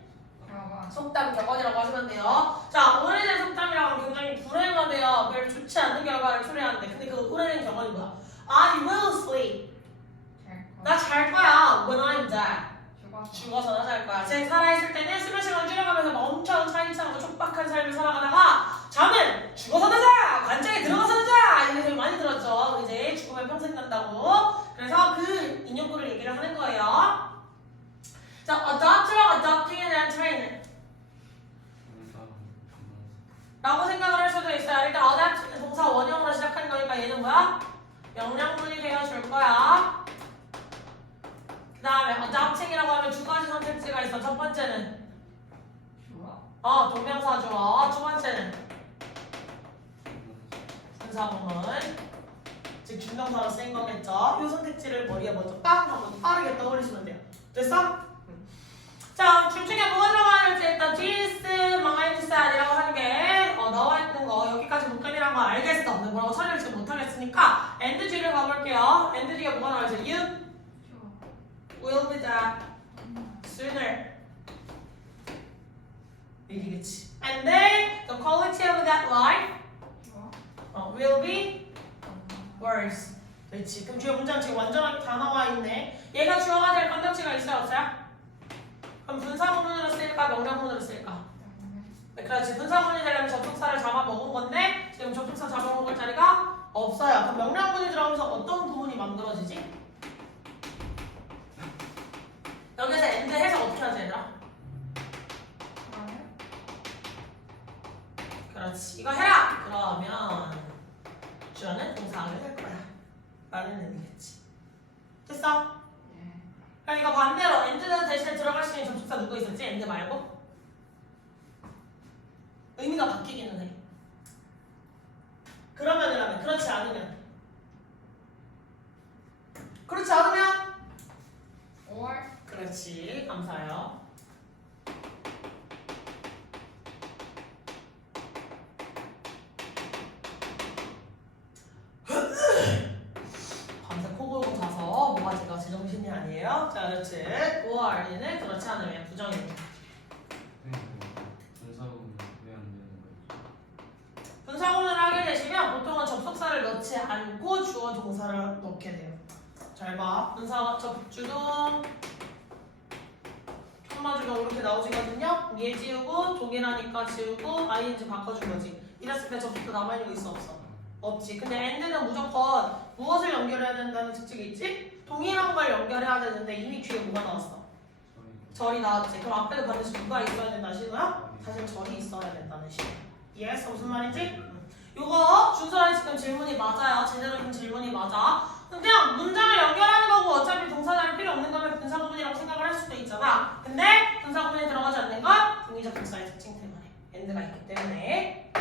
속담, 격언이라고 하시면 돼요. 자, 오래된 속담이라고 굉장히 불행하대요. 별로 좋지 않은 결과를 초래하는데 근데 그 오래된 격언이 뭐야? I will sleep. 나 잘 거야. When I'm dead. 죽어서 나 잘 거야. 제 살아있을 때는 수면 시간을 줄여가면서 엄청 차이차고 촉박한 삶을 살아가다가 잠은 죽어서 자자! 관장에 들어가서 자자! 이런 소리 많이 들었죠. 이제 죽으면 평생 간다고. 그래서 그 인용구를 얘기를 하는 거예요. 자, adopt랑 adopting and entering 라고 생각을 할 수도 있어요. 일단 adopt는 동사 원형으로 시작하는 거니까 얘는 뭐야? 명령문이 되어줄 거야. 그 다음에 adopting이라고 하면 두 가지 선택지가 있어. 첫 번째는 동명사 주어. 두 번째는 분사구문. 즉 중명사로 쓰인 거겠죠. 요 선택지를 머리에 먼저 빵 하고 빠르게 떠올리시면 돼요. 됐어? 자, 둘 중에 뭐가 들어가야 될지 일단 this, mind set이라고 하는 게 나와 있는 거 여기까지 묶음이란 거 알겠어. 근데 뭐라고 처리를 지금 못하겠으니까 and G를 가볼게요. and G가 뭐가 나와있어? You will be that sooner. 이기겠지. And then the quality of that life will be worse. 그렇지. 그럼 뒤에 문장 지금 완전하게 다 나와 있네. 얘가 주어가 될 컨텐츠가 있어요, 없어요? 그럼 분사구문으로 쓰일까, 명령문으로 쓰일까? 네, 그렇지. 분사구문이 되려면 접속사를 잡아먹은 건데 지금 접속사 잡아먹을 자리가 없어요. 그럼 명령문이 들어가면서 어떤 구문이 만들어지지? 여기서 end 해석 어떻게 하지, 얘들아? 그렇지. 이거 해라! 그러면 주어는 동사하게 될 거야. 라는 의미겠지. 됐어? 그럼 이거 반대로 end 대신에 들어갈 수 있는 접속사 누구 있었지? end 말고? 의미가 바뀌기는 해. 그러면이라면 그렇지 않으면 그렇지 않으면 or 그렇지. 감사해요. 밤새 코 골고 자서 뭐가 제가 제정신이 아니에요. 자, 그렇지. or는 그렇지 않으면 부정입니다. 분사구문 왜안 되는 거지? 분사구문을 하게 되시면 보통은 접속사를 넣지 않고 주어 동사를 넣게 돼요. 잘 봐. 분사 접주동 촌마주동 이렇게 나오시거든요. 얘 지우고 동일하니까 지우고 ing 바꿔준 거지. 이랬을 때 접속사 남아있는 거 있어 없어? 없지. 근데 end는 무조건 무엇을 연결해야 된다는 특징이 있지? 동일한 걸 연결해야 되는데 이미 뒤에 뭐가 나왔어? 절이 나왔지. 그럼 앞에도 반드시 누가 있어야 된다는 신호야? 사실 절이 있어야 된다는 신호. 이해했어? 무슨 말인지? 요거 준서의 지금 질문이 맞아요. 제대로 된 질문이 맞아. 그냥 문장을 연결하는 거고 어차피 동사자를 필요 없는 거면 분사구문이라고 생각을 할 수도 있잖아. 근데 분사구문에 들어가지 않는 건 동의적 동사의 특징 때문에 end가 있기 때문에.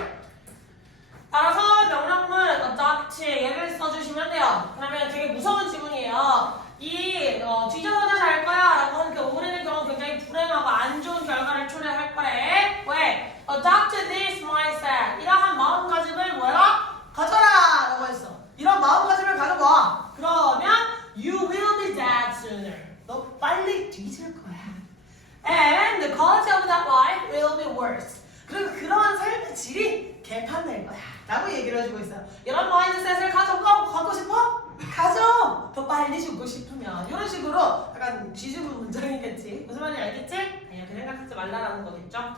따라서 명령문 adopt 얘를 써주시면 돼요. 그러면 되게 무서운 지문이에요. 뒤져서 잘 거야 라고 하는 그 오래된 경우 굉장히 불행하고 안 좋은 결과를 초래할 거래. 왜? adopt this mindset 이러한 마음가짐을 뭐라? 가져라 라고 했어. 이런 마음가짐을 가져봐. 그러면 you will be dead sooner. 너 빨리 뒤질 거야. And the quality of that life will be worse. 그리고 그러한 삶의 질이 개판될 거야 라고 얘기를 해주고 있어요. 이런 마인드셋을 갖고 싶어? 가져! 더 빨리 죽고 싶으면 이런 식으로 약간 뒤집은 문장이겠지. 무슨 말인지 알겠지? 아니야, 그 생각하지 말라라는 거겠죠.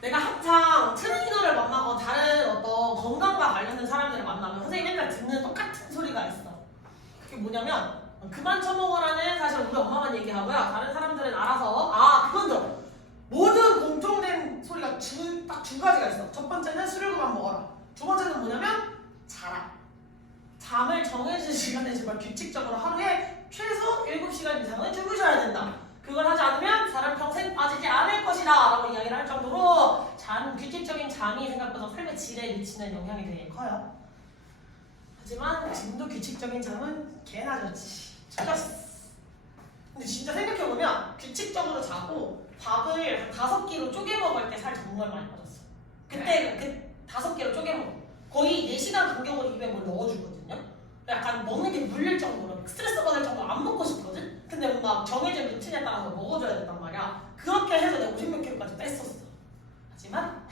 내가 항상 트레이너를 만나고 다른 어떤 건강과 관련된 사람들을 만나면 선생님이 맨날 듣는 똑같은 소리가 있어. 그게 뭐냐면 그만 처먹으라는 사실 우리 엄마만 얘기하고요. 다른 사람들은 알아서 그건 들어. 모든 공통된 소리가 딱 두 가지가 있어. 첫 번째는 술을 그만 먹어라. 두 번째는 뭐냐면 자라. 잠을 정해진 시간에 제발 규칙적으로 하루에 최소 7시간 이상은 주무셔야 된다. 그걸 하지 않으면 사람 평생 빠지지 않을 것이다 라고 이야기를 할 정도로 규칙적인 잠이 생각보다 삶의 질에 미치는 영향이 되게 커요. 하지만 지금도 규칙적인 잠은 개나 좋지. 좋았어. 근데 진짜 생각해보면 규칙적으로 자고 밥을 5끼로 쪼개 먹을 때 살 정말 많이 빠졌어. 그때 그 5끼로 쪼개 먹어. 거의 4시간 간격으로 입에 뭘 넣어주거든요. 약간 먹는 게 물릴 정도로 스트레스 받을 정도로 안 먹고 싶거든? 근데 뭔가 정해진 루틴에 따라서 먹어줘야 된단 말이야. 그렇게 해서 내가 50몇 킬로까지 뺐었어. 하지만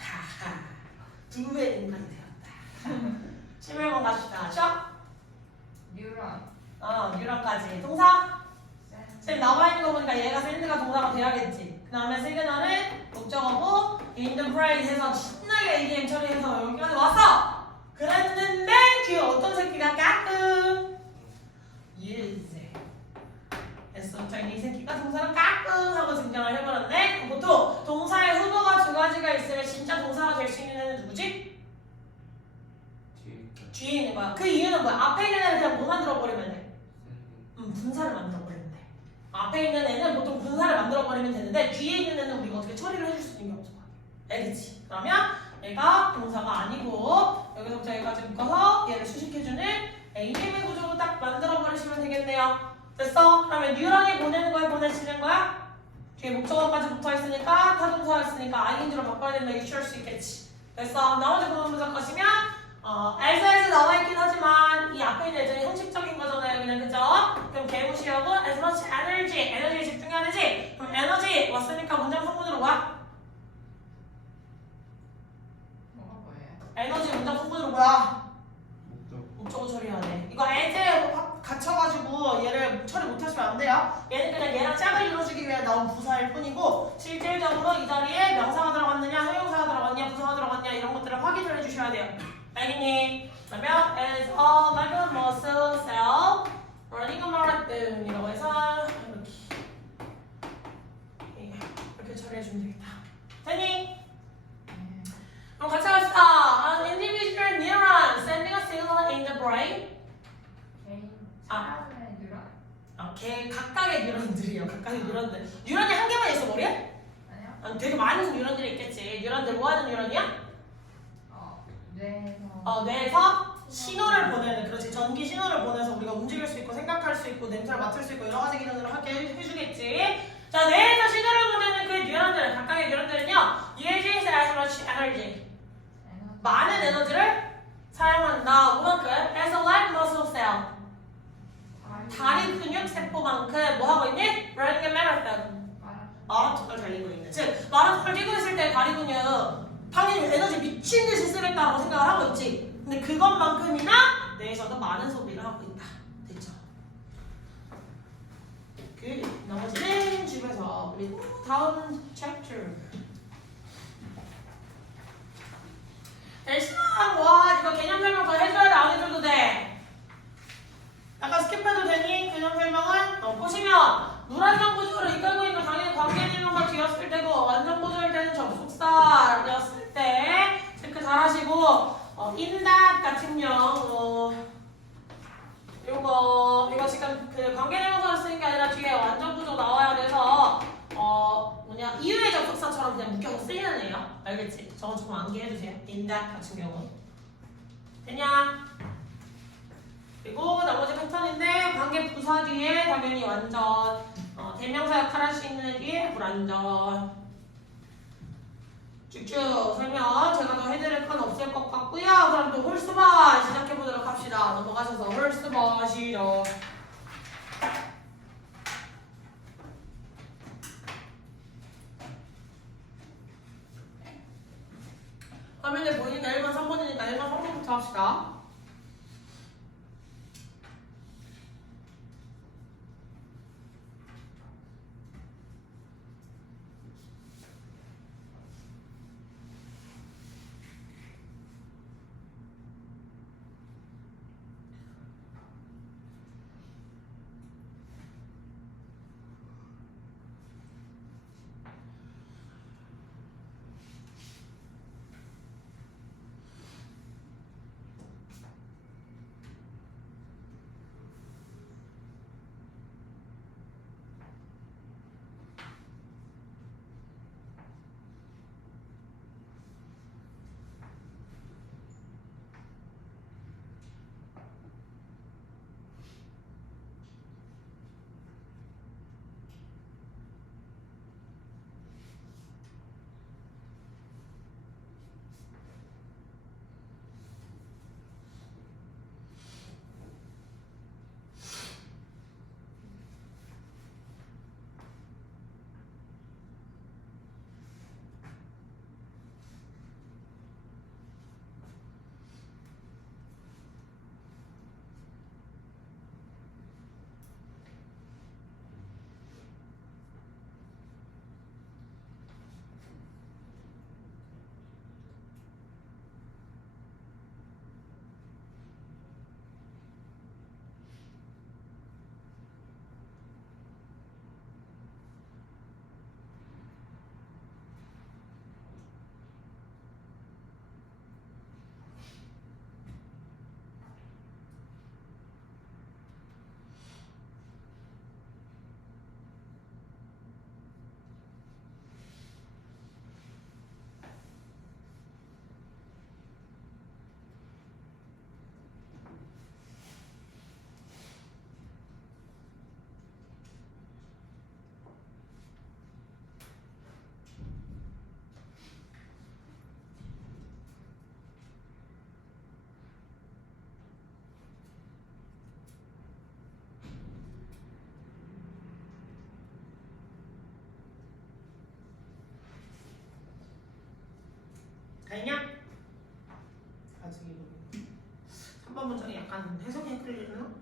2배 인간이 되었다. 11번 갑시다. 샵? 뉴런 뉴런까지. 동사? 지금 나와 있는 거 보니까 얘가 샌드가 동사가 돼야겠지. 그 다음에 시그널은 목적어고 in the parade 해서 신나게 ADM 처리해서 여기까지 왔어! 그랬는데 뒤에 어떤 새끼가 까끔 use 했어. 이 새끼가 동사를 까끔 하고 등장을 해버렸네. 보통 동사의 후보가 2가지가 있으면 진짜 동사가 될 수 있는 애는 누구지? 뒤에 있는 거야. 그 이유는 뭐야? 앞에 있는 애를 그냥 뭐 만들어버리면 돼? 분사를 만들어버리면 돼. 앞에 있는 애는 보통 분사를 만들어버리면 되는데 뒤에 있는 애는 우리가 어떻게 처리를 해줄 수 있는 게 없을 거야. 알겠지? 그러면 얘가 동사가 아니고 여기서부터 여기까지 묶어서 얘를 수식해주는 AM의 구조로 딱 만들어버리시면 되겠네요. 됐어? 그러면 뉴런이 보내는 거야 보내시는 거야? 뒤에 목적어까지 붙어있으니까 타동사였으니까 ing로 바꿔야 된다. 이게 쉬울 수 있겠지. 됐어? 나머지 부분분석 것이면 에서에서 나와있긴 하지만 이 앞에 있는 애들이 형식적인 거잖아요. 그냥 그죠? 그럼 개무시하고 as much energy 에너지에 집중해야 되지? 그럼 에너지 왔으니까 문장 성분으로 뭐야? 뭐가 뭐예요? 에너지 문장 성분으로 뭐야? 목적. 목적어 처리해야 돼. 이거 as에 갇혀가지고 얘를 처리 못하시면 안 돼요. 얘는 그냥 얘랑 짝을 이루어주기 위해 나온 부사일 뿐이고 실질적으로 이 자리에 명사가 들어갔느냐, 형용사가 들어갔냐, 부사가 들어갔냐 이런 것들을 확인을 해주셔야 돼요. 알겠니? 그러면 as a like a muscle cell running a marathon이라고 해서 이렇게 처리해주면 되겠다. 됐니? 그럼 같이 갑시다. An individual neuron sending a signal in the brain. 개인 아. 사람의 뉴런? 오케이, 각각의 뉴런들이요. 각각의 뉴런들. 뉴런이 한 개만 있어 머리에? 아니요. 아니, 되게 많은 뉴런들이 있겠지. 뉴런들 뭐 하는 뉴런이야? 뇌에서 뇌에서 신호를 보내는, 그렇지. 전기 신호를 보내서 우리가 움직일 수 있고 생각할 수 있고 냄새를 맡을 수 있고 여러 가지 기능들을 하게 해주겠지. 자, 뇌에서 신호를 보내는 그 뉴런들, 각각의 뉴런들은요. uses as much energy. 많은 에너지를 사용한다. 뭐만큼? as a live muscle cell. 다리 근육 세포만큼 뭐 하고 있니? running a marathon. 마라톤을 달리고 있는. 즉, 마라톤을 뛰고 있을 때 다리 근육 당연히 에너지 미친 듯이 쓰겠다고 생각을 하고 있지. 근데 그것만큼이나 뇌에서도 많은 소비를 하고 있다. 됐죠? 그 나머지는 집에서 그리고 다음 챕터. 일상 와 이거 개념 설명 더 해줘야 돼 안 해줘도 돼? 약간 스킵해도 되니? 개념 설명은? 보시면 물안정 구조를 이끌고 있는 당연히 관계대명사 뒤였을 때고 완전 구조일 때는 접속사였을 때 체크 잘 하시고 in that 같은 경 이거 지금 그 관계대명사를 쓰는 게 아니라 뒤에 완전 구조 나와야 돼서 이유의 접속사처럼 그냥 묶여서 쓰이는 애요. 알겠지? 저거 조금 암기해주세요. in that 같은 경우 됐냐? 그리고 나머지 패턴인데 관계 부사 뒤에 당연히 완전 대명사 역할 할 수 있는 뒤에 불완전 쭉쭉 설명 제가 더 해드릴 건 없을 것 같고요. 그럼 또 홀수바 시작해보도록 합시다. 넘어가셔서 홀수바 시작. 화면에 보이는 1번 3번이니까 1번 3번부터 합시다. 약간 해석이 헷갈리나?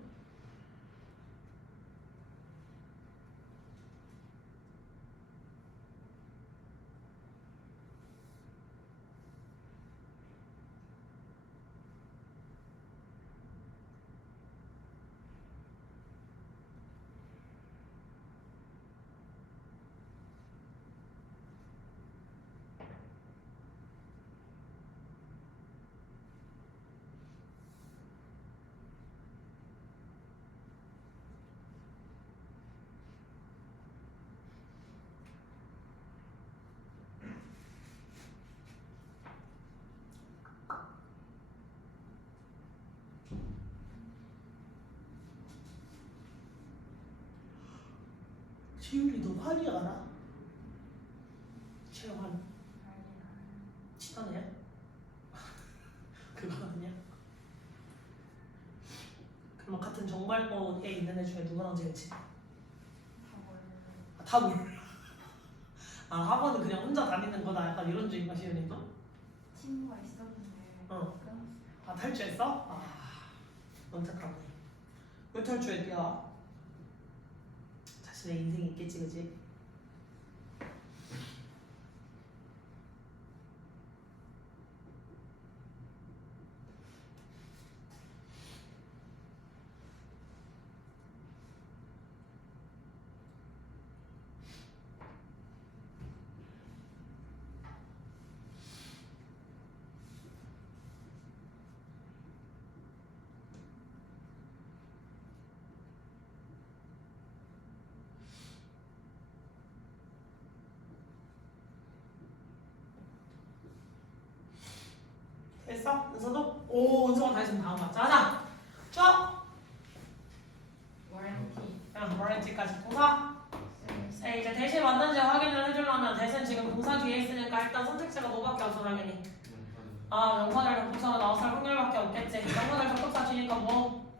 지율이 너 환희 알아? 최환 친한 애야? 그거 아니야? 그럼 같은 정발권에 있는 애 중에 누구랑 제일 친해? 다 몰라. 아 학원은 그냥 혼자 다니는 거다 약간 이런 주의가 시연이도? 친구가 있었는데 어. 끊었어. 아 탈주했어? 아 안타깝네. 왜 탈주했냐? 자신의 인생이 있겠지 그지? 됐어? 은서도? 오 은서가 다 했으면 다음 거 자자 쭉! 워런티. 그냥 워런티까지 동사 네, 이제 대신 맞는지 확인을 해주려면 대신 지금 동사 뒤에 있으니까 일단 선택지가 너밖에 없어 당연히 아 명사절 접속사가 나왔을 확률밖에 없겠지 명사절 접속사 뒤니까 뭐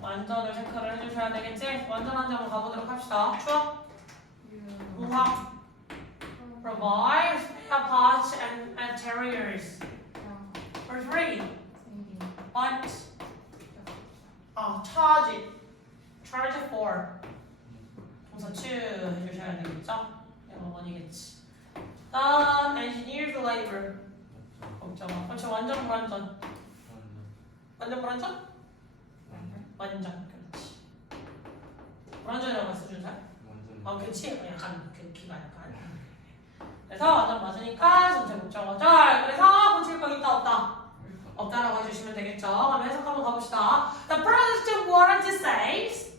완전을 체크를 해주셔야 되겠지? 완전한지 한번 가보도록 합시다 쭉! 동사 provide spare parts and materials for free but charge for 동사 to 해주셔야 되겠죠? 이거 원이겠지 다음 engineer's labor 없잖아 그렇지 완전 불완전 완전 불완전? 완전 그렇지 불완전이라고 했어 준살? 아 그렇지 약간 그 기가 약간 그래서 완전 맞으니까 전체 목적어 잘 그래서 고칠 거 있다 없다? 없다라고 해주시면 되겠죠 그럼 해석 한번 가봅시다 The product warranty says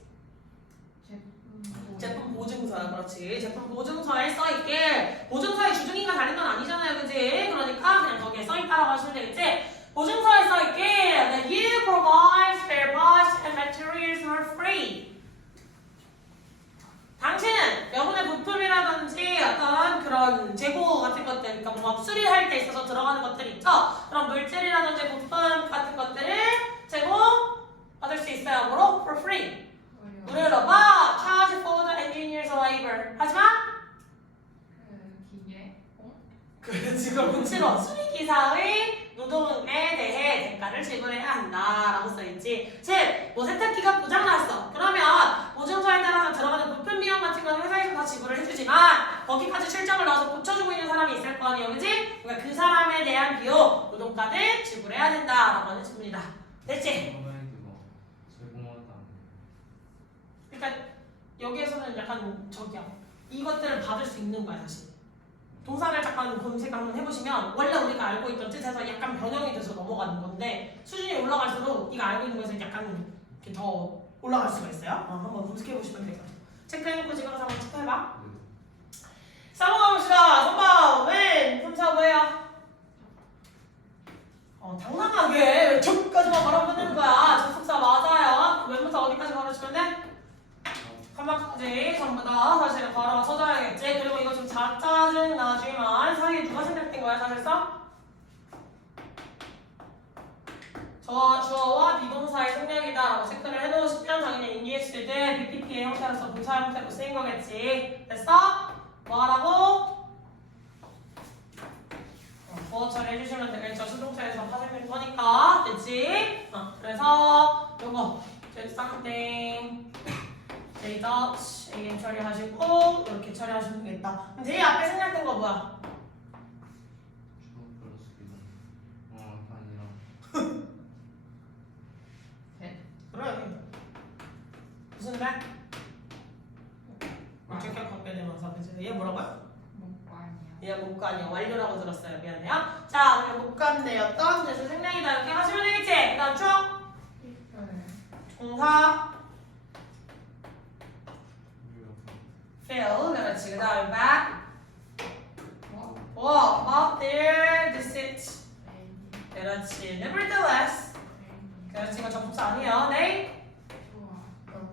제품 보증서야 그렇지 제품 보증서에 써있게 보증서의 주중인가 달인 건 아니잖아요 그지 그러니까 그냥 거기에 써있다라고 하시면 되겠지 보증서에 써있게 that you provide spare parts and materials for free 당신은 여분의 부품이라든지 어떤 그런 재고 같은 것들 그러니까 뭔가 수리할 때 있어서 들어가는 것들이 있죠 그런 물질이라든지 부품 같은 것들을 제공 받을 수 있어요 뭐로? for free 무료로 봐! charge for the engineer's labor 하지만 기계 그 지금 문치로 수리기사의 노동에 대해 대가를 지불해야 한다라고 써있지 즉 뭐 세탁기가 고장났어 그러면 보증서에 따라서 들어가는 부품 비용 같은 건 회사에서 다 지불을 해주지만 거기까지 출장을 나와서 고쳐주고 있는 사람이 있을 거 아니에요 그지? 그러니까 그 사람에 대한 비용 노동가를 지불해야 된다라고 하는 질문이다 됐지? 그러니까 여기에서는 약간 저기야 이것들을 받을 수 있는 거야 사실 동사를 잠깐 검색 한번 해보시면 원래 우리가 알고 있던 뜻에서 약간 변형이 돼서 넘어가는 건데 수준이 올라갈수록 네가 알고 있는 것에서 약간 이렇게 더 올라갈 수가 있어요 한번 검색해보시면 돼요 체크해놓고 지금 가서 한번 체크해봐 3번 가봅시다 3번 웬 3, 4, 뭐예요? 당당하게 왜 저기까지만 바로 끝내는 거야 접속사 맞아요 웬부터 어디까지 바로주면 돼? 칸막까지 전부 다 사실은 바로 써줘야겠지. 그리고 이거 좀 짜증 나지만 사이에 누가 생략된 거야 사실상? 저 주어와 비동사의 생략이다라고 체크를 해놓으시면 당연히 인기했을 때 BPP의 형태로서 동사 형태로 쓰인 거겠지. 됐어? 뭐 하라고? 주어 처리해주시면 되겠죠. 수동태에서 파생된 거니까. 됐지? 그래서 요거 say something, say that, am 처리하시고 이렇게 처리하시면 되겠다. 그럼 they 앞에 생략된 거 뭐야? 주어 플러스 비동 아니라 그래. 무슨 말? 어떻게 갖게 되면서 그치? 얘 뭐라고요? 먹고 아니야. 얘 목가 아니야. 완료라고 들었어요. 미안해요. 자, 그럼 목간대였던 그래서 생략이다 이렇게 하시면 되겠지? 그 다음 쭉 동사 fill 그렇지. 그 다음에 back walk up there to sit 그렇지. nevertheless 그렇지. 이거 접속사 아니에요. 네.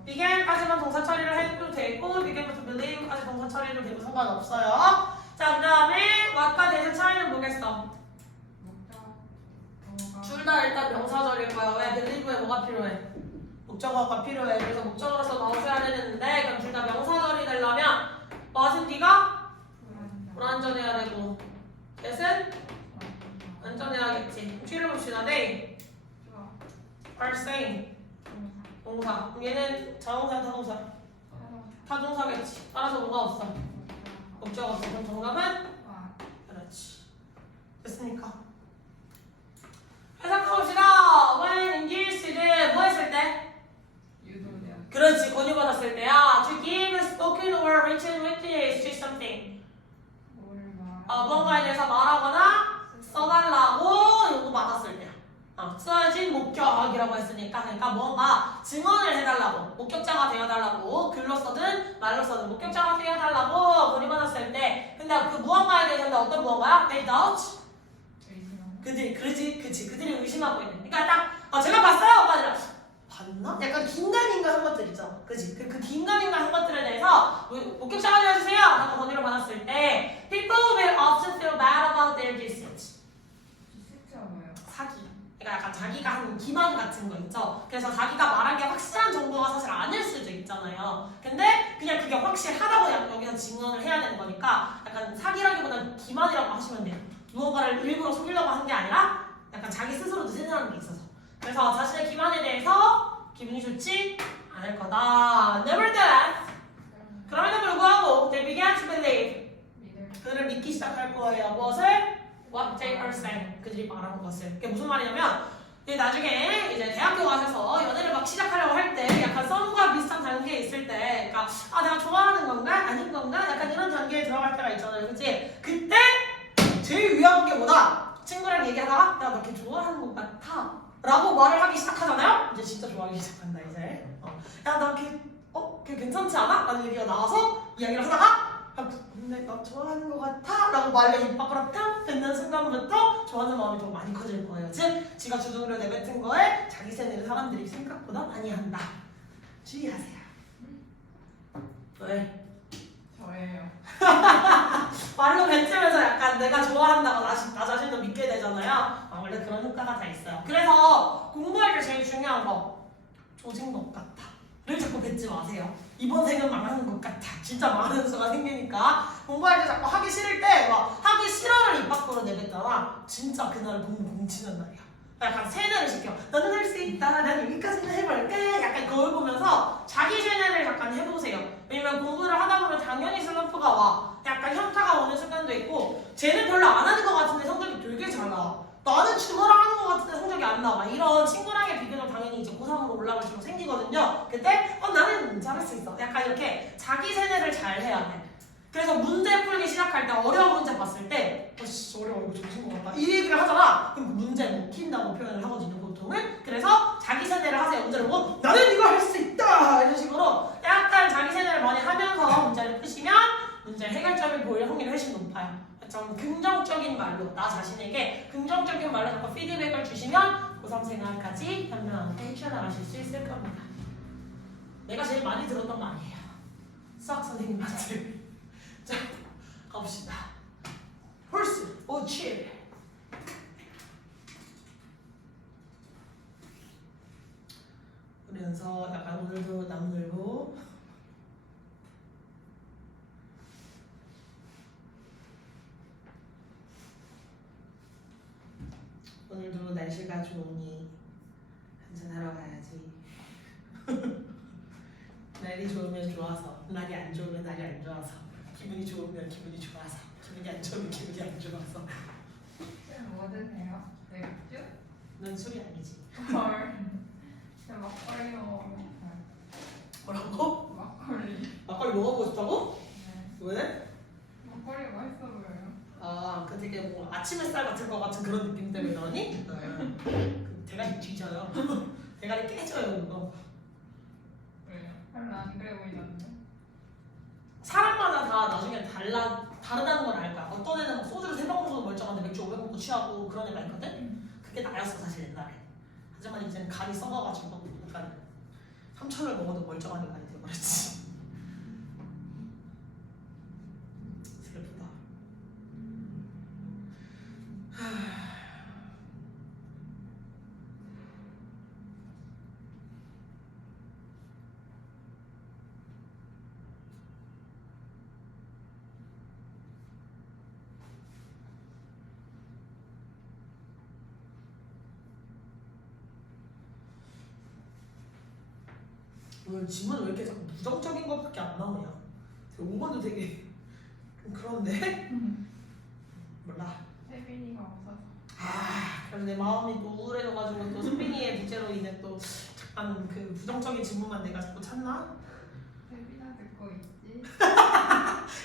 begin까지만 동사 처리를 해도 되고 begin부터 believe까지 동사 처리를 되고 상관없어요. 자, 그 다음에 what과 대신 차이는 뭐겠어? 둘 다 일단 명사절일 거야. 왜? believe에 뭐가 필요해? 목적어가 필요해. 그래서 목적어로서 나오셔야 되는데 그럼 둘 다 명사절이 되려면 what은 네가 불완전해야 되고 that은 완전해야겠지. 줄여봅시다. they are saying 동사. 그럼 얘는 자동사, 타동사? 타동사겠지. 따라서 뭐가 없어? 목적 없어. 그럼 정답은? 그렇지. 됐습니까? 해석해봅시다. when engaged 뭐 했을 때? 그렇지. 권유받았을 때야. to give spoken or written witness to something. 뭔가에 대해서 말하거나 써달라고 요구받았을 때야. 써진 목격이라고 했으니까 그러니까 뭔가 증언을 해달라고 목격자가 되어달라고 글로서든 말로서든 목격자가 되어달라고 권유받았을 때 근데 그 무언가에 대해서 어떤 무언가야? They doubt 그들이 의심하고 있는 그러니까 딱 제가 봤어요 오빠 아니라 봤나? 약간 긴가민가 한 것들 있잖아 그치? 그 긴가민가 한 것들에 대해서 목격자가 되어주세요 하고 권유를 받았을 때 People will often feel bad about their distance 사기 그러니까 약간 자기가 한 기만 같은 거 있죠. 그래서 자기가 말한 게 확실한 정보가 사실 아닐 수도 있잖아요. 근데 그냥 그게 확실하다고 여기서 증언을 해야 되는 거니까 약간 사기라기보다는 기만이라고 하시면 돼요. 무언가를 일부러 속이려고 한 게 아니라 약간 자기 스스로도 생각하는 게 있어서. 그래서 자신의 기만에 대해서 기분이 좋지 않을 거다. Nevertheless. 그럼에도 불구하고 they began to believe. 그들을 믿기 시작할 거예요. 무엇을? What they are saying. 그들이 말하는 것을. 그게 무슨 말이냐면 나중에 이제 대학교 가셔서 연애를 막 시작하려고 할 때 약간 썸과 비슷한 단계에 있을 때 그러니까 내가 좋아하는 건가? 아닌 건가? 약간 이런 단계에 들어갈 때가 있잖아요. 그치? 그때 제일 위험한 게 뭐다? 친구랑 얘기하다가 야, 나 걔 좋아하는 것 같아 라고 말을 하기 시작하잖아요? 이제 진짜 좋아하기 시작한다 이제 야, 나 걔 괜찮지 않아? 라는 얘기가 나와서 이야기를 하다가 근데 나 좋아하는 것 같아? 라고 말을 입 밖으로 탁 뱉는 순간부터 좋아하는 마음이 좀 많이 커질 거예요. 즉, 지가 주둥이를 내뱉은 거에 자기 세뇌를 사람들이 생각보다 많이 한다. 주의하세요. 왜? 저예요. 말로 뱉으면서 약간 내가 좋아한다고 나 자신도 믿게 되잖아요. 원래 그런 효과가 다 있어요. 그래서 공부할 때 제일 중요한 거 조진 것 같아. 를 자꾸 뱉지 마세요. 이번 생은 망하는 것 같아. 진짜 망하는 수가 생기니까 공부할 때 자꾸 하기 싫을 때 막 하기 싫어를 입 밖으로 내뱉잖아. 진짜 그날 공부 뭉치는 날이야. 약간 세뇌를 시켜. 너는 할 수 있다. 난 여기까지는 해볼게. 약간 거울 보면서 자기 세뇌를 약간 해보세요. 왜냐면 공부를 하다 보면 당연히 슬럼프가 와. 약간 현타가 오는 순간도 있고 쟤는 별로 안 하는 것 같은데 성적이 되게 잘 나와. 나는 죽어라 하는 것 같은데 성적이 안 나와. 이런 친구랑의 비교는 당연히 이제 고3으로 올라갈 수 생기거든요. 그때 나는 잘할 수 있어. 약간 이렇게 자기 세뇌를 잘 해야 돼. 그래서 문제 풀기 시작할 때 어려운 문제 봤을 때 어려워 이거 정신 것 같다 이 얘기를 하잖아. 그럼 문제 못 킨다고 표현을 하거든요 보통은. 그래서 자기 세뇌를 하세요. 문제를 보고 나는 이거 할 수 있다 이런 식으로 약간 자기 세뇌를 많이 하면서 문제를 푸시면 문제 해결점이 보일 확률이 훨씬 높아요. 좀 긍정적인 말로 나 자신에게 긍정적인 말로 자꾸 피드백을 주시면 고3 생활까지 현명하게 헤쳐나가실 수 있을 겁니다. 내가 제일 많이 들었던 말이에요. 수학 선생님한테. 자, 가봅시다. 홀스, 오치. 그러면서 약간 오늘도 남들고 오늘도 날씨가 좋으니 한잔하러 가야지. 날이 좋으면 좋아서, 날이 안 좋으면 날이 안 좋아서, 기분이 좋으면 기분이 좋아서, 기분이 안 좋으면 기분이 안 좋아서. 술 뭐 드세요? 맥주? 넌 술이 아니지. 헐. 저 막걸리 먹으면 뭐라고? 막걸리. 막걸리 먹어보고 싶다고? 네. 왜? 막걸리 맛있어 보여요. 아, 그 되게 뭐 아침 햇살 같은 거 같은 그런 느낌 때문에 그러니? 그 대가리 뒤져요. 대가리 깨져요 그거. 왜요? 별로 안 그래 보이던데. 사람마다 다 나중에 다르다는 걸 알 거야. 어떤 애는 막 소주를 3병 먹어도 멀쩡한데 맥주 5병 먹고 취하고 그런 애가 있거든? 그게 나였어 사실 옛날에. 하지만 이제는 간이 썩어가지고 약간 3천을 먹어도 멀쩡한 간이 돼버렸지. 슬프다. 오늘 지문은 왜 이렇게 자꾸 부정적인 것밖에 안 나오냐? 5번도 되게 좀 그런데? 몰라. 세빈이가 없어서. 아, 그럼 내 마음이 또 우울해져가지고 또 수빈이의 부재로 인해 또 약간 그 부정적인 질문만 내가 자꾸 찾나? 세빈아 듣고 있지?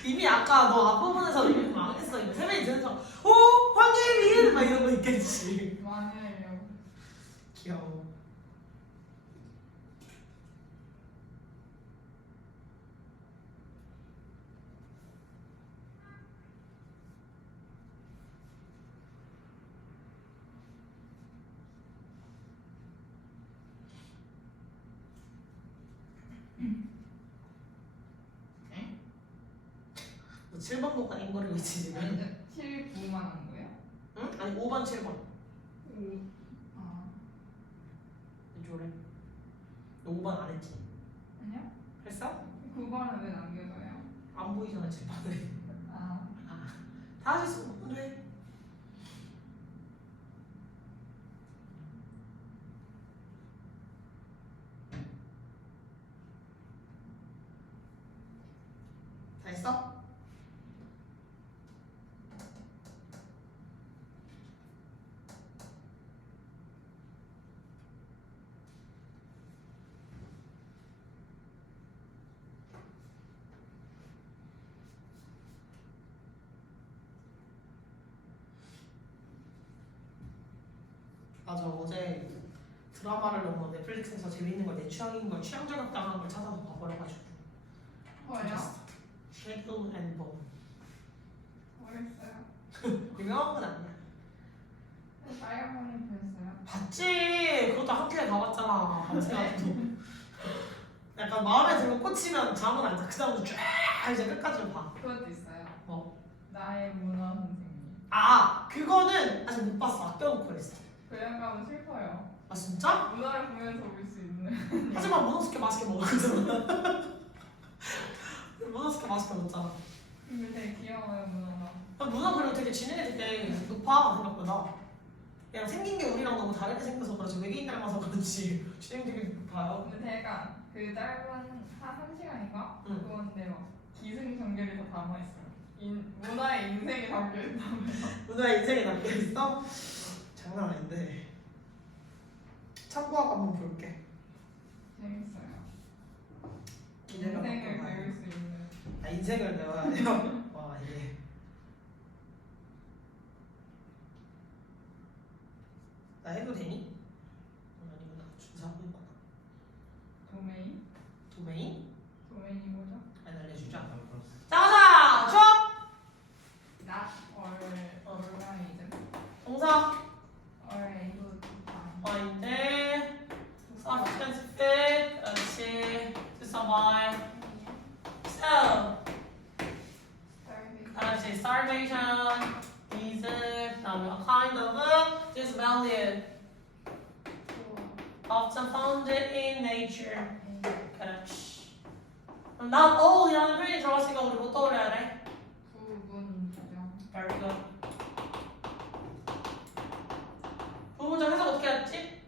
이미 아까 너 앞부분에서 이미 망했어. 이미 세명이 들으면서 오! 황예빈! 막 이러고 있겠지. 많이 하려고. 귀여워. 너 7번 보고 앵거리고 있지 지금? 아니, 7, 9만 한 거예요? 응? 아니 5번, 7번. 5. 아, 이쪽으로. 너 5번 안 했지? 아니요? 했어? 9번은 왜 남겨둬요? 안 보이잖아 7번에. 아, 다 하셨어. 그래. 다 했어? 맞아, 어제 드라마를 너무 넷플릭스에서 재밌는 걸 내 취향인 걸 취향 저격당한 걸 찾아서 봐버려가지고 뭐요? 쉐이크 앤 본. 모르겠어요. 유명한 건 아니야. 빨간 머리 보였어요? 봤지. 그것도 학교에 가봤잖아. 밤새가지고. 약간 마음에 들고 꽂히면 잠은 안 자. 그 다음부터 쫙 이제 끝까지 봐. 그것도 있어요. 뭐? 나의 문화 선생님. 아, 그거는 아직 못 봤어. 아껴놓고 있어. 그냥 가면 슬퍼요. 아 진짜? 문화를 보면서 볼 수 있는. 하지만 문어스케 맛있게 먹었잖아. 문어스케 맛있게 먹었잖아. 근데 되게 귀여워요, 문화가. 문어 그리고 되게 지능이 되게 높아 생각보다. 그냥 생긴 게 우리랑 너무 다르게 생겨서 그렇지 외계인 닮아서 그렇지 지능이 되게 높아요. 근데 제가 그 짧은 한 1시간인가? 응. 그건데 막 기승전결이 다 담아있어요. 문화의 인생이 담겨있다면서. 문어의 인생에 남겨있어? 장난 아닌데. 참고하고 한번 볼게. 재밌어요. 기대가 인생을 많구나. 배울 수 있는. 아 인생을 배워야 돼요? 와 예. 나 해도 되니? 아니구나. 준사 해봐. 도메인? 도메인? 도메인이 뭐죠? 안 알려주자. 아, 자 가자! 수업! Not organized. 동사 able to find. find sufficient fit 그렇지 to survive so 그렇지 starvation is 그다음에 a kind of disvalue often found in nature 그렇지 not all 이라는 표현이 들어갔으니까 우리 뭐 떠올려야 돼? 부분 부정. very good 문장 해석 어떻게 했지?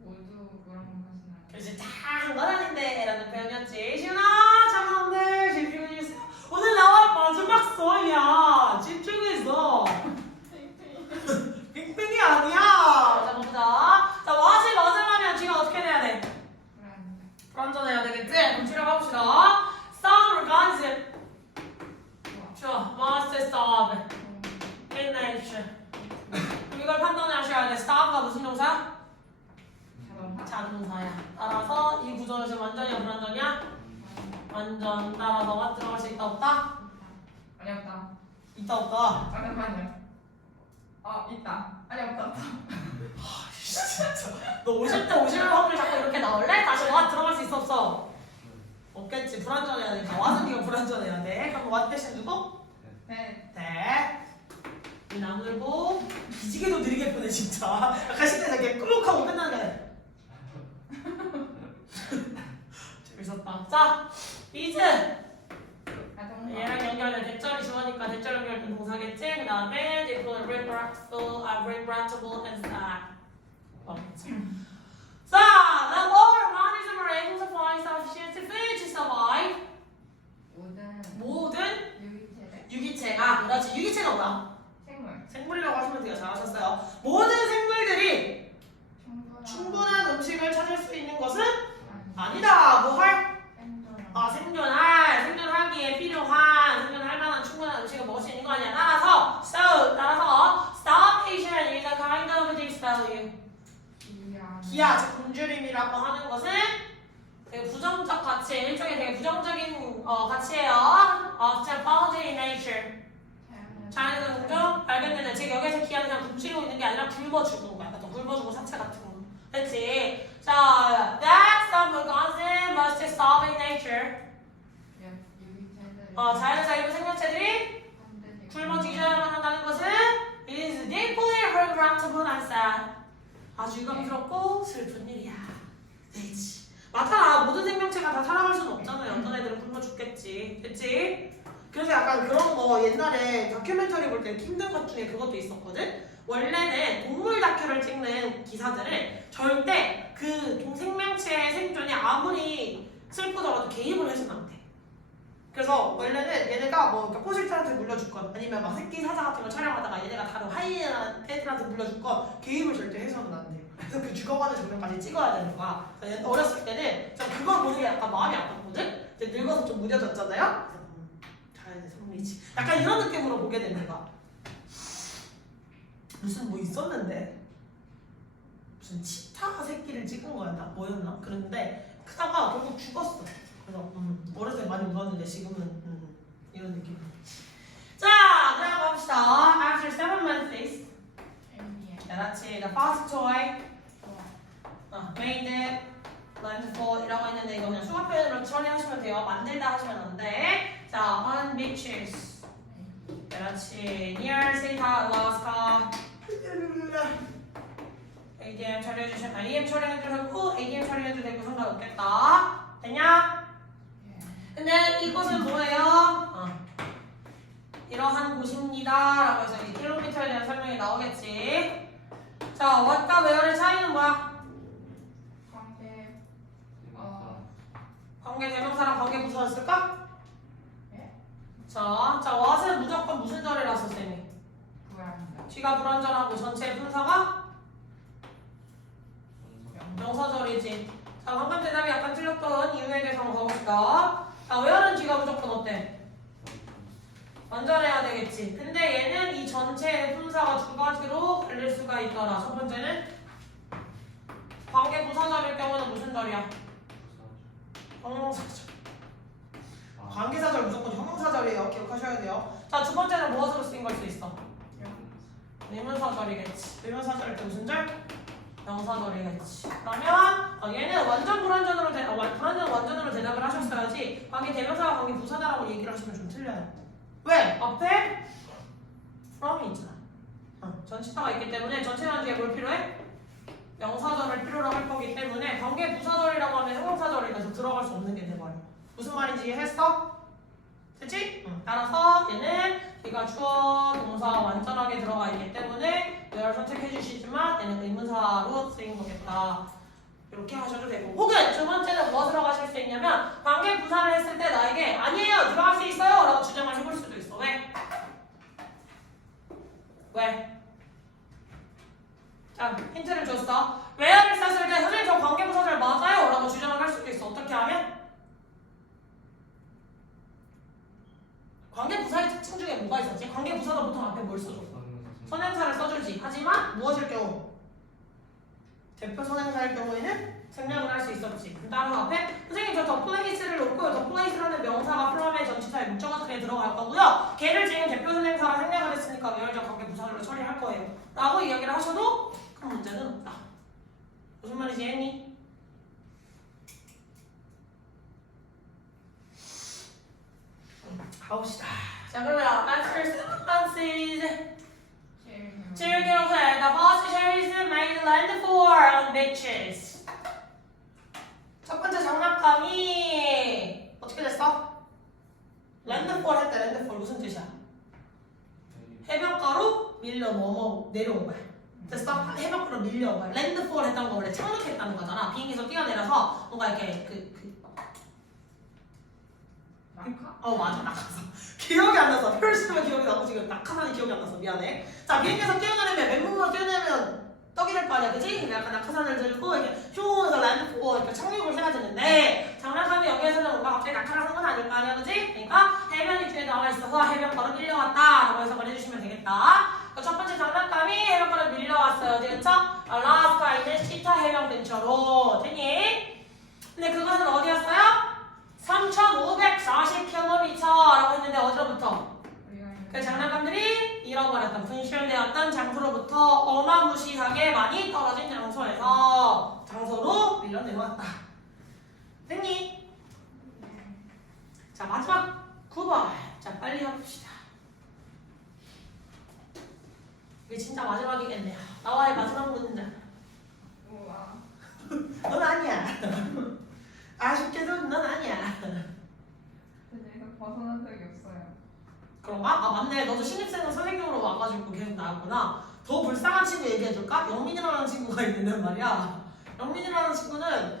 모두 그런 것은 아니야. 그렇지. 다한 건 아닌데 라는 표현이었지. 시윤아 잠깐만 집중해주세요. 오늘 나와 마지막 수업이야. 집중해서. 빅뱅이 아니야. 자 보자. 자 what이 맞으려면 지금 어떻게 돼야 돼? 불완전해야 되겠지? 그럼 줄여봅시다. Some organism must stop in nature. 그럼 이걸 판단하셔야 돼. stop가 무슨 동사? 자동사야. 따라서 이 구조는 완전이야 불완전이야? 완전. 따라서 what 들어갈 수 있다 없다? 아니 없다. 있다 없다. 잠깐만요. 있다. 아니 없다. 진짜. 너 50대 50을 확률 자꾸 이렇게 나올래? 다시 what 들어갈 수 있어 없어? 없겠지. 불완전해야 되니까. what은 네가 불완전해야 돼. 그럼 what 대신 누구? 네. 네. 이 나무늘보 기지개도 느리게 보내 진짜. 약간 시대에서 이렇게 꾸룩하고 끝나는 거야. 재밌었다. 자, 이즈. 얘랑 연결된 대절이 주어니까 대절 연결된 동사겠지? 그 다음에 이제 그거는 regrettable and sad. 자, now all organisms are able to find sufficient food to survive. 모든 유기체가, 그렇지. 유기체가 뭐야? 생물. 생물이라고 하시면 되게 잘하셨어요. 모든 생물들이 충분한 음식을 찾을 수 있는 것은 아니다. 뭐 할? 생존하기에 필요한, 생존할 만한 충분한 음식을 먹을 수 있는 거 아니야. 따라서 starvation is a kind of disvalue. 기아, 즉 굶주림이라고 하는 것은 되게 부정적 가치, 일종의 되게 부정적인 가치예요. of faulty in nature. 자연에서 종종 발견되는, 즉 여기서 기아는 그냥 굶주리고 있는 게 아니라 굶어 죽는 거야. 또 굶어 죽은 사체 같은 거. 됐지? 자, that some organisms must starve in nature. 자연에서 일부 생명체들이 굶어 죽여야만 한다는 것은 is deeply regrettable and sad. 아주 유감스럽고 슬픈 일이야. 됐지? 맞아. 모든 생명체가 다 살아갈 수는 없잖아요. 어떤 애들은 굶어 죽겠지. 됐지? 그래서 약간 그런 거 옛날에 다큐멘터리 볼 때 힘든 것 중에 그것도 있었거든? 원래는 동물 다큐를 찍는 기사들은 절대 그 생명체의 생존이 아무리 슬프더라도 개입을 해서는 안 돼. 그래서 원래는 얘네가 뭐 포식자한테 물려줬건 아니면 막 새끼 사자 같은 거 촬영하다가 얘네가 다른 하이에나 애들한테 물려줬건 개입을 절대 해서는 안 돼. 그래서 그 죽어가는 장면까지 찍어야 되는 거야. 그래서 어렸을 때는 좀 그걸 보는 게 약간 마음이 아팠거든? 이제 늙어서 좀 무뎌졌잖아요? 자연의 섭리지. 약간 이런 느낌으로 보게 되는 거야. 무슨 뭐 있었는데? 무슨 치타 새끼를 찍은 거야. 뭐였나? 그런데 크다가 결국 죽었어. 그래서 어렸을 때 많이 울었는데 지금은 이런 느낌. 자, 그럼 봅시다. After 7 months, 그렇지. The first toy made it, learned to fall 이라고 했는데 이거 그냥 수학 표현으로 처리하시면 돼요. 만들다 하시면 안 돼. 자, on beaches. 그렇지. Near Sita, Alaska. ADM 처리해주시면 ADM 처리해도 되고 ADM 처리해도 되고 상관없겠다. 됐냐? 근데 이곳은 뭐예요? 이러한 곳입니다 라고 해서 이 킬로미터에 대한 설명이 나오겠지. 자, what과 where의 차이는 뭐야? 관계 대명사랑 관계 부사를 쓸까? 자, what은 무조건 무슨 절이라서 쌤이? 뒤가 불완전하고 전체 분사가 명사절이지. 자, 방금 대답이 약간 틀렸던 이유에 대해서 한번 가봅시다. 자, where는 뒤가 무조건 어때? 완전해야 되겠지. 근데 얘는 이 전체의 분사가 두 가지로 갈릴 수가 있더라. 첫 번째는 관계 부사절일 경우는 무슨 절이야? 형용사절. 관계사절 무조건 형용사절이에요. 기억하셔야 돼요. 자, 두 번째는 무엇으로 쓰인 걸 수 있어? 의문사절이겠지. 의문사절일 때 무슨 절? 명사절이겠지. 그러면 얘는 완전 불완전으로 불완전 완전으로 대답을 하셨어야지. 관계 대명사와 관계 부사다라고 얘기를 하시면 좀 틀려요. 왜? 앞에 from이 있잖아. 전치사가 있기 때문에 전치사는 뒤에 뭘 필요해? 명사절을 필요로 할 거기 때문에 관계 부사절이라고 하면 형용사절이라서 들어갈 수 없는 게 돼버려. 무슨 말인지 이해했어? 됐지? 따라서 얘는 뒤가 주어 동사 완전하게 들어가 있기 때문에 where를 선택해 주시지만 얘는 의문사로 쓰인 거겠다. 이렇게 하셔도 되고 혹은 두 번째는 무엇으로 하실 수 있냐면 관계 부사를 했을 때 나에게 아니에요 들어갈 수 있어요 라고 주장을 해볼 수도 있어. 왜? 왜? 자 힌트를 줬어. where를 썼을 때 선생님 저 관계 부사절 맞아요 라고 주장을 할 수도 있어. 어떻게 하면? 관계 부사의 특징 중에 뭐가 있었지? 관계 부사가 보통 앞에 뭘 써줘? 선행사를 써주지. 하지만 무엇일 경우? 대표 선행사일 경우에는 생략을 할 수 있었지. 따라서 앞에 선생님 저 더 플레이스를 놓고요. 더 플레이스라는 명사가 프롬의 전치사의 목적어 속에 들어갈 거고요. 걔를 지금 대표 선행사로 생략을 했으니까 외월적 관계 부사절로 처리할 거예요. 라고 이야기를 하셔도 큰 문제는 없다. 무슨 말인지 했니? 가봅시다. 자 그러면 after 7 months Children said the passengers made landfall on beaches. 첫 번째 장난감이 어떻게 됐어? landfall 했대. landfall 무슨 뜻이야? 해변가로 밀려 넘어 내려온 거야. 됐어? 해변가로 밀려온 거야. landfall 했던 거 원래 착륙했다는 거잖아. 비행기에서 뛰어내려서 뭔가 이렇게 낙하? 맞아 낙하산. 기억이 안 나서 펼치면 기억이 나고 지금 낙하산이 기억이 안 나서 미안해. 자 비행기에서 뛰어내리면 맨몸으로 뛰어내리면 떡이 될 거 아니야, 그치? 약간 낙하산을 들고 이렇게 휴에서 랜드포고 이렇게 착륙을 해야 되는데 장난감이 여기에서는 뭔가 갑자기 낙하를 한 건 아닐 거 아니야, 그치? 그러니까 해변이 뒤에 나와 있어서 해변가로 밀려왔다라고 해석을 해주시면 되겠다. 첫 번째 장난감이 해변가로 밀려왔어요, 어디 근처? 알라스카에 있는 시타 해변 근처로. 됐니? 근데 그것은 어디였어요? 3,540km라고 했는데 어디로부터? 그 장난감들이 잃어버렸던 분실되었던 장소로부터 어마무시하게 많이 떨어진 장소로 밀려 내려왔다. 됐니? 자 마지막 9번. 자 빨리 해봅시다. 이게 진짜 마지막이겠네요. 나와의 마지막 문장. 우와. 넌 아니야. 아쉽게도 넌 아니야. 여기서 벗어난 적이 없어요. 그런가? 아 맞네. 너도 신입생은 선생님으로 와가지고 계속 나왔구나. 더 불쌍한 친구 얘기해줄까? 영민이라는 친구가 있는데 말이야. 영민이라는 친구는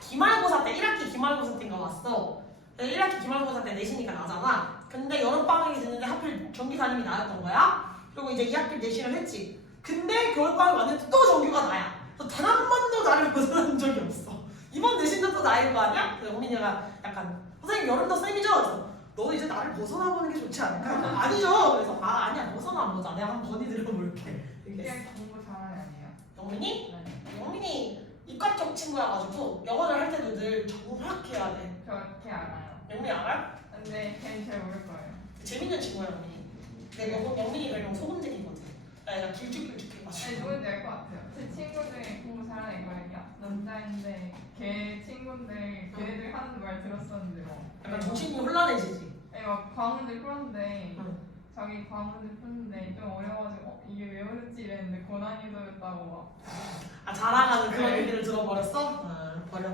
기말고사 때 1학기 기말고사 때인가 왔어. 1학기 기말고사 때 내시니까 나잖아. 근데 여름방학이 됐는데 하필 정기 담임이 나였던 거야. 그리고 이제 2학기 내신을 했지. 근데 겨울방학이 왔는데 또 정규가 나야. 단 한 번도 나를 벗어난 적이 없어. 이번 내신도 또 나일 거 아니야? 그래서 영민이가 약간 선생님 여름도 쌤이죠? 그래서 너 이제 나를 벗어나보는 게 좋지 않을까? 아니죠. 그래서 아니야 벗어나보자. 내가 한번 건의 들어볼게. 그냥 공부 잘하는 아니에요? 영민이? 네. 영민이 이과적 친구여가지고 영어를 할 때도 늘 정확해야 돼. 저걔 알아요. 영민이 알아? 근데 걔는 잘 모를 거예요. 재밌는 친구야 영민이. 근데 영민이 별명 소금쟁이거든. 애가 길쭉길쭉해가지고. 아니 누군지 알 것 같아요. 제 친구 중에 공부 잘하는 애거든요. 남자인데 걔 친구인데 걔네들이 하는 말 들었었는데 뭐 약간 정신이 혼란해지지. 아니 막 과문을 풀었는데 응. 자기 과문을 푸는데 좀 어려워가지고 이게 왜 어렵지 이랬는데 고난이도였다고 막. 아 자랑하는 그런 네. 얘기를 들어버렸어? 아 버려.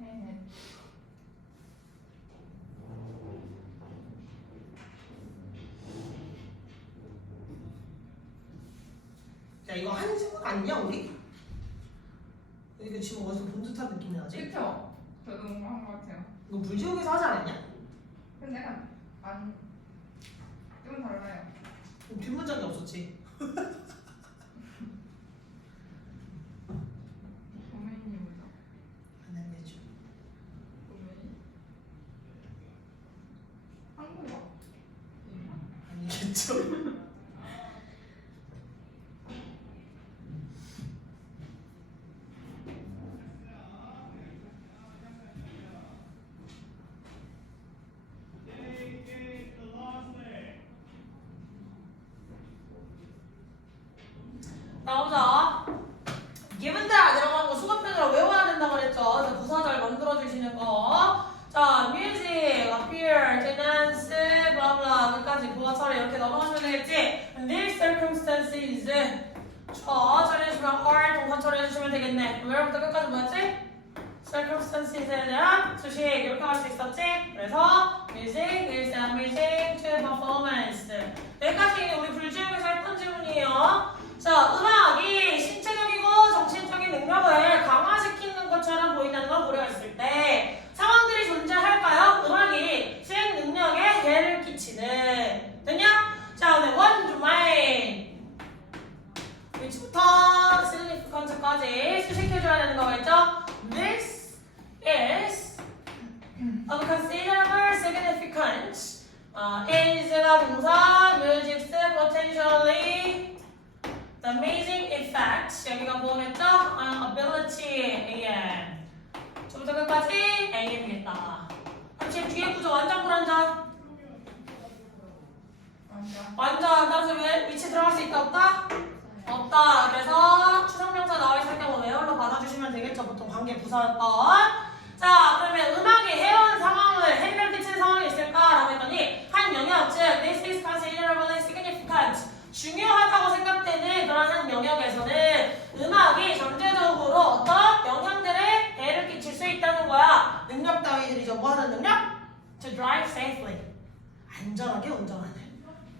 헤헤. 야 이거 한지문 아니냐 우리? 이거 지금 어디서 본 듯한 느낌이 나지? 그쵸? 저도 뭔가 한 것 같아요. 이거 물지옥에서 하지 않았냐? 근데 약간 좀 달라요. 뒷문장이 없었지. 도메인이 뭐죠? 안 알겠죠. 도메인? 한국어. 아니겠죠. 나오자. 기분다 들어간 거 수업편으로 외워야 된다고 그랬죠. 그래서 부사절 만들어 주시는 거. 자, music, appear, dance, blah blah 끝까지 부사절에 이렇게 넘어가시면 되겠지. These circumstances. 저 처리해주시면 are 동사 처리해주시면 되겠네. where부터 끝까지 뭐였지? circumstances에 대한 수식 이렇게 할 수 있었지. 그래서 music is amusing to performance. 네, 여기까지 우리 불주역에서 했던 질문이에요. 자, 음악이 신체적이고 정신적인 능력을 강화시키는 것처럼 보인다는 걸 고려했을 때 상황들이 존재할까요? 음악이 수행 능력에 해를 끼치는. 됐냐? 자, 오늘 one domain which부터 significant까지 수식해줘야 되는 거겠죠? This is of considerable significance. is가 동사, music's potentially the amazing effects. 여기가 뭐겠죠? ability am. 저부터 끝까지 am이겠다. 그럼 지금 뒤에 구조 완전 불완전? 완전. 따라서 왜 위치 들어갈 수 있다 없다? 없다. 그래서 추상명사 나와 있을 경우 외열로 받아주시면 되겠죠. 보통 관계 부사였던. 자, 그러면 음악이 해온 상황을 해를 끼치는 상황이 있을까라고 했더니 한 영역, 즉 this is considerably significant, 중요하다고 생각되는 그런 한 영역에서는 음악이 전체적으로 어떤 영향들에 해를 끼칠 수 있다는 거야. 능력 따위들이죠. 뭐 하는 능력? To drive safely. 안전하게 운전하는.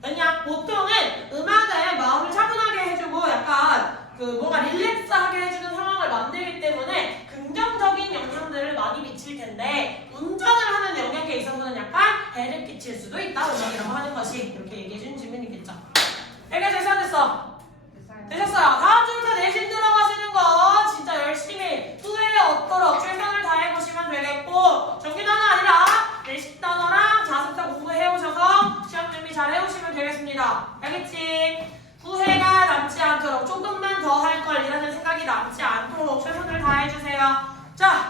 왜냐? 보통은 음악을 마음을 차분하게 해주고 약간 뭔가 릴렉스하게 해주는 상황을 만들기 때문에 긍정적인 영향들을 많이 미칠 텐데 운전을 하는 영역에 있어서는 약간 해를 끼칠 수도 있다. 음악이라고 하는 것이 이렇게 얘기해주는 질문이겠죠. 여기까지 됐어 안 됐어? 되셨어요. 다음 주부터 내신 들어가시는 거 진짜 열심히 후회에 얻도록 최선을 다해보시면 되겠고 정규 단어 아니라 내신 단어랑 자습서 공부해오셔서 시험 준비 잘 해오시면 되겠습니다. 알겠지? 후회가 남지 않도록 조금만 더 할 걸 이라는 생각이 남지 않도록 최선을 다해주세요. 자,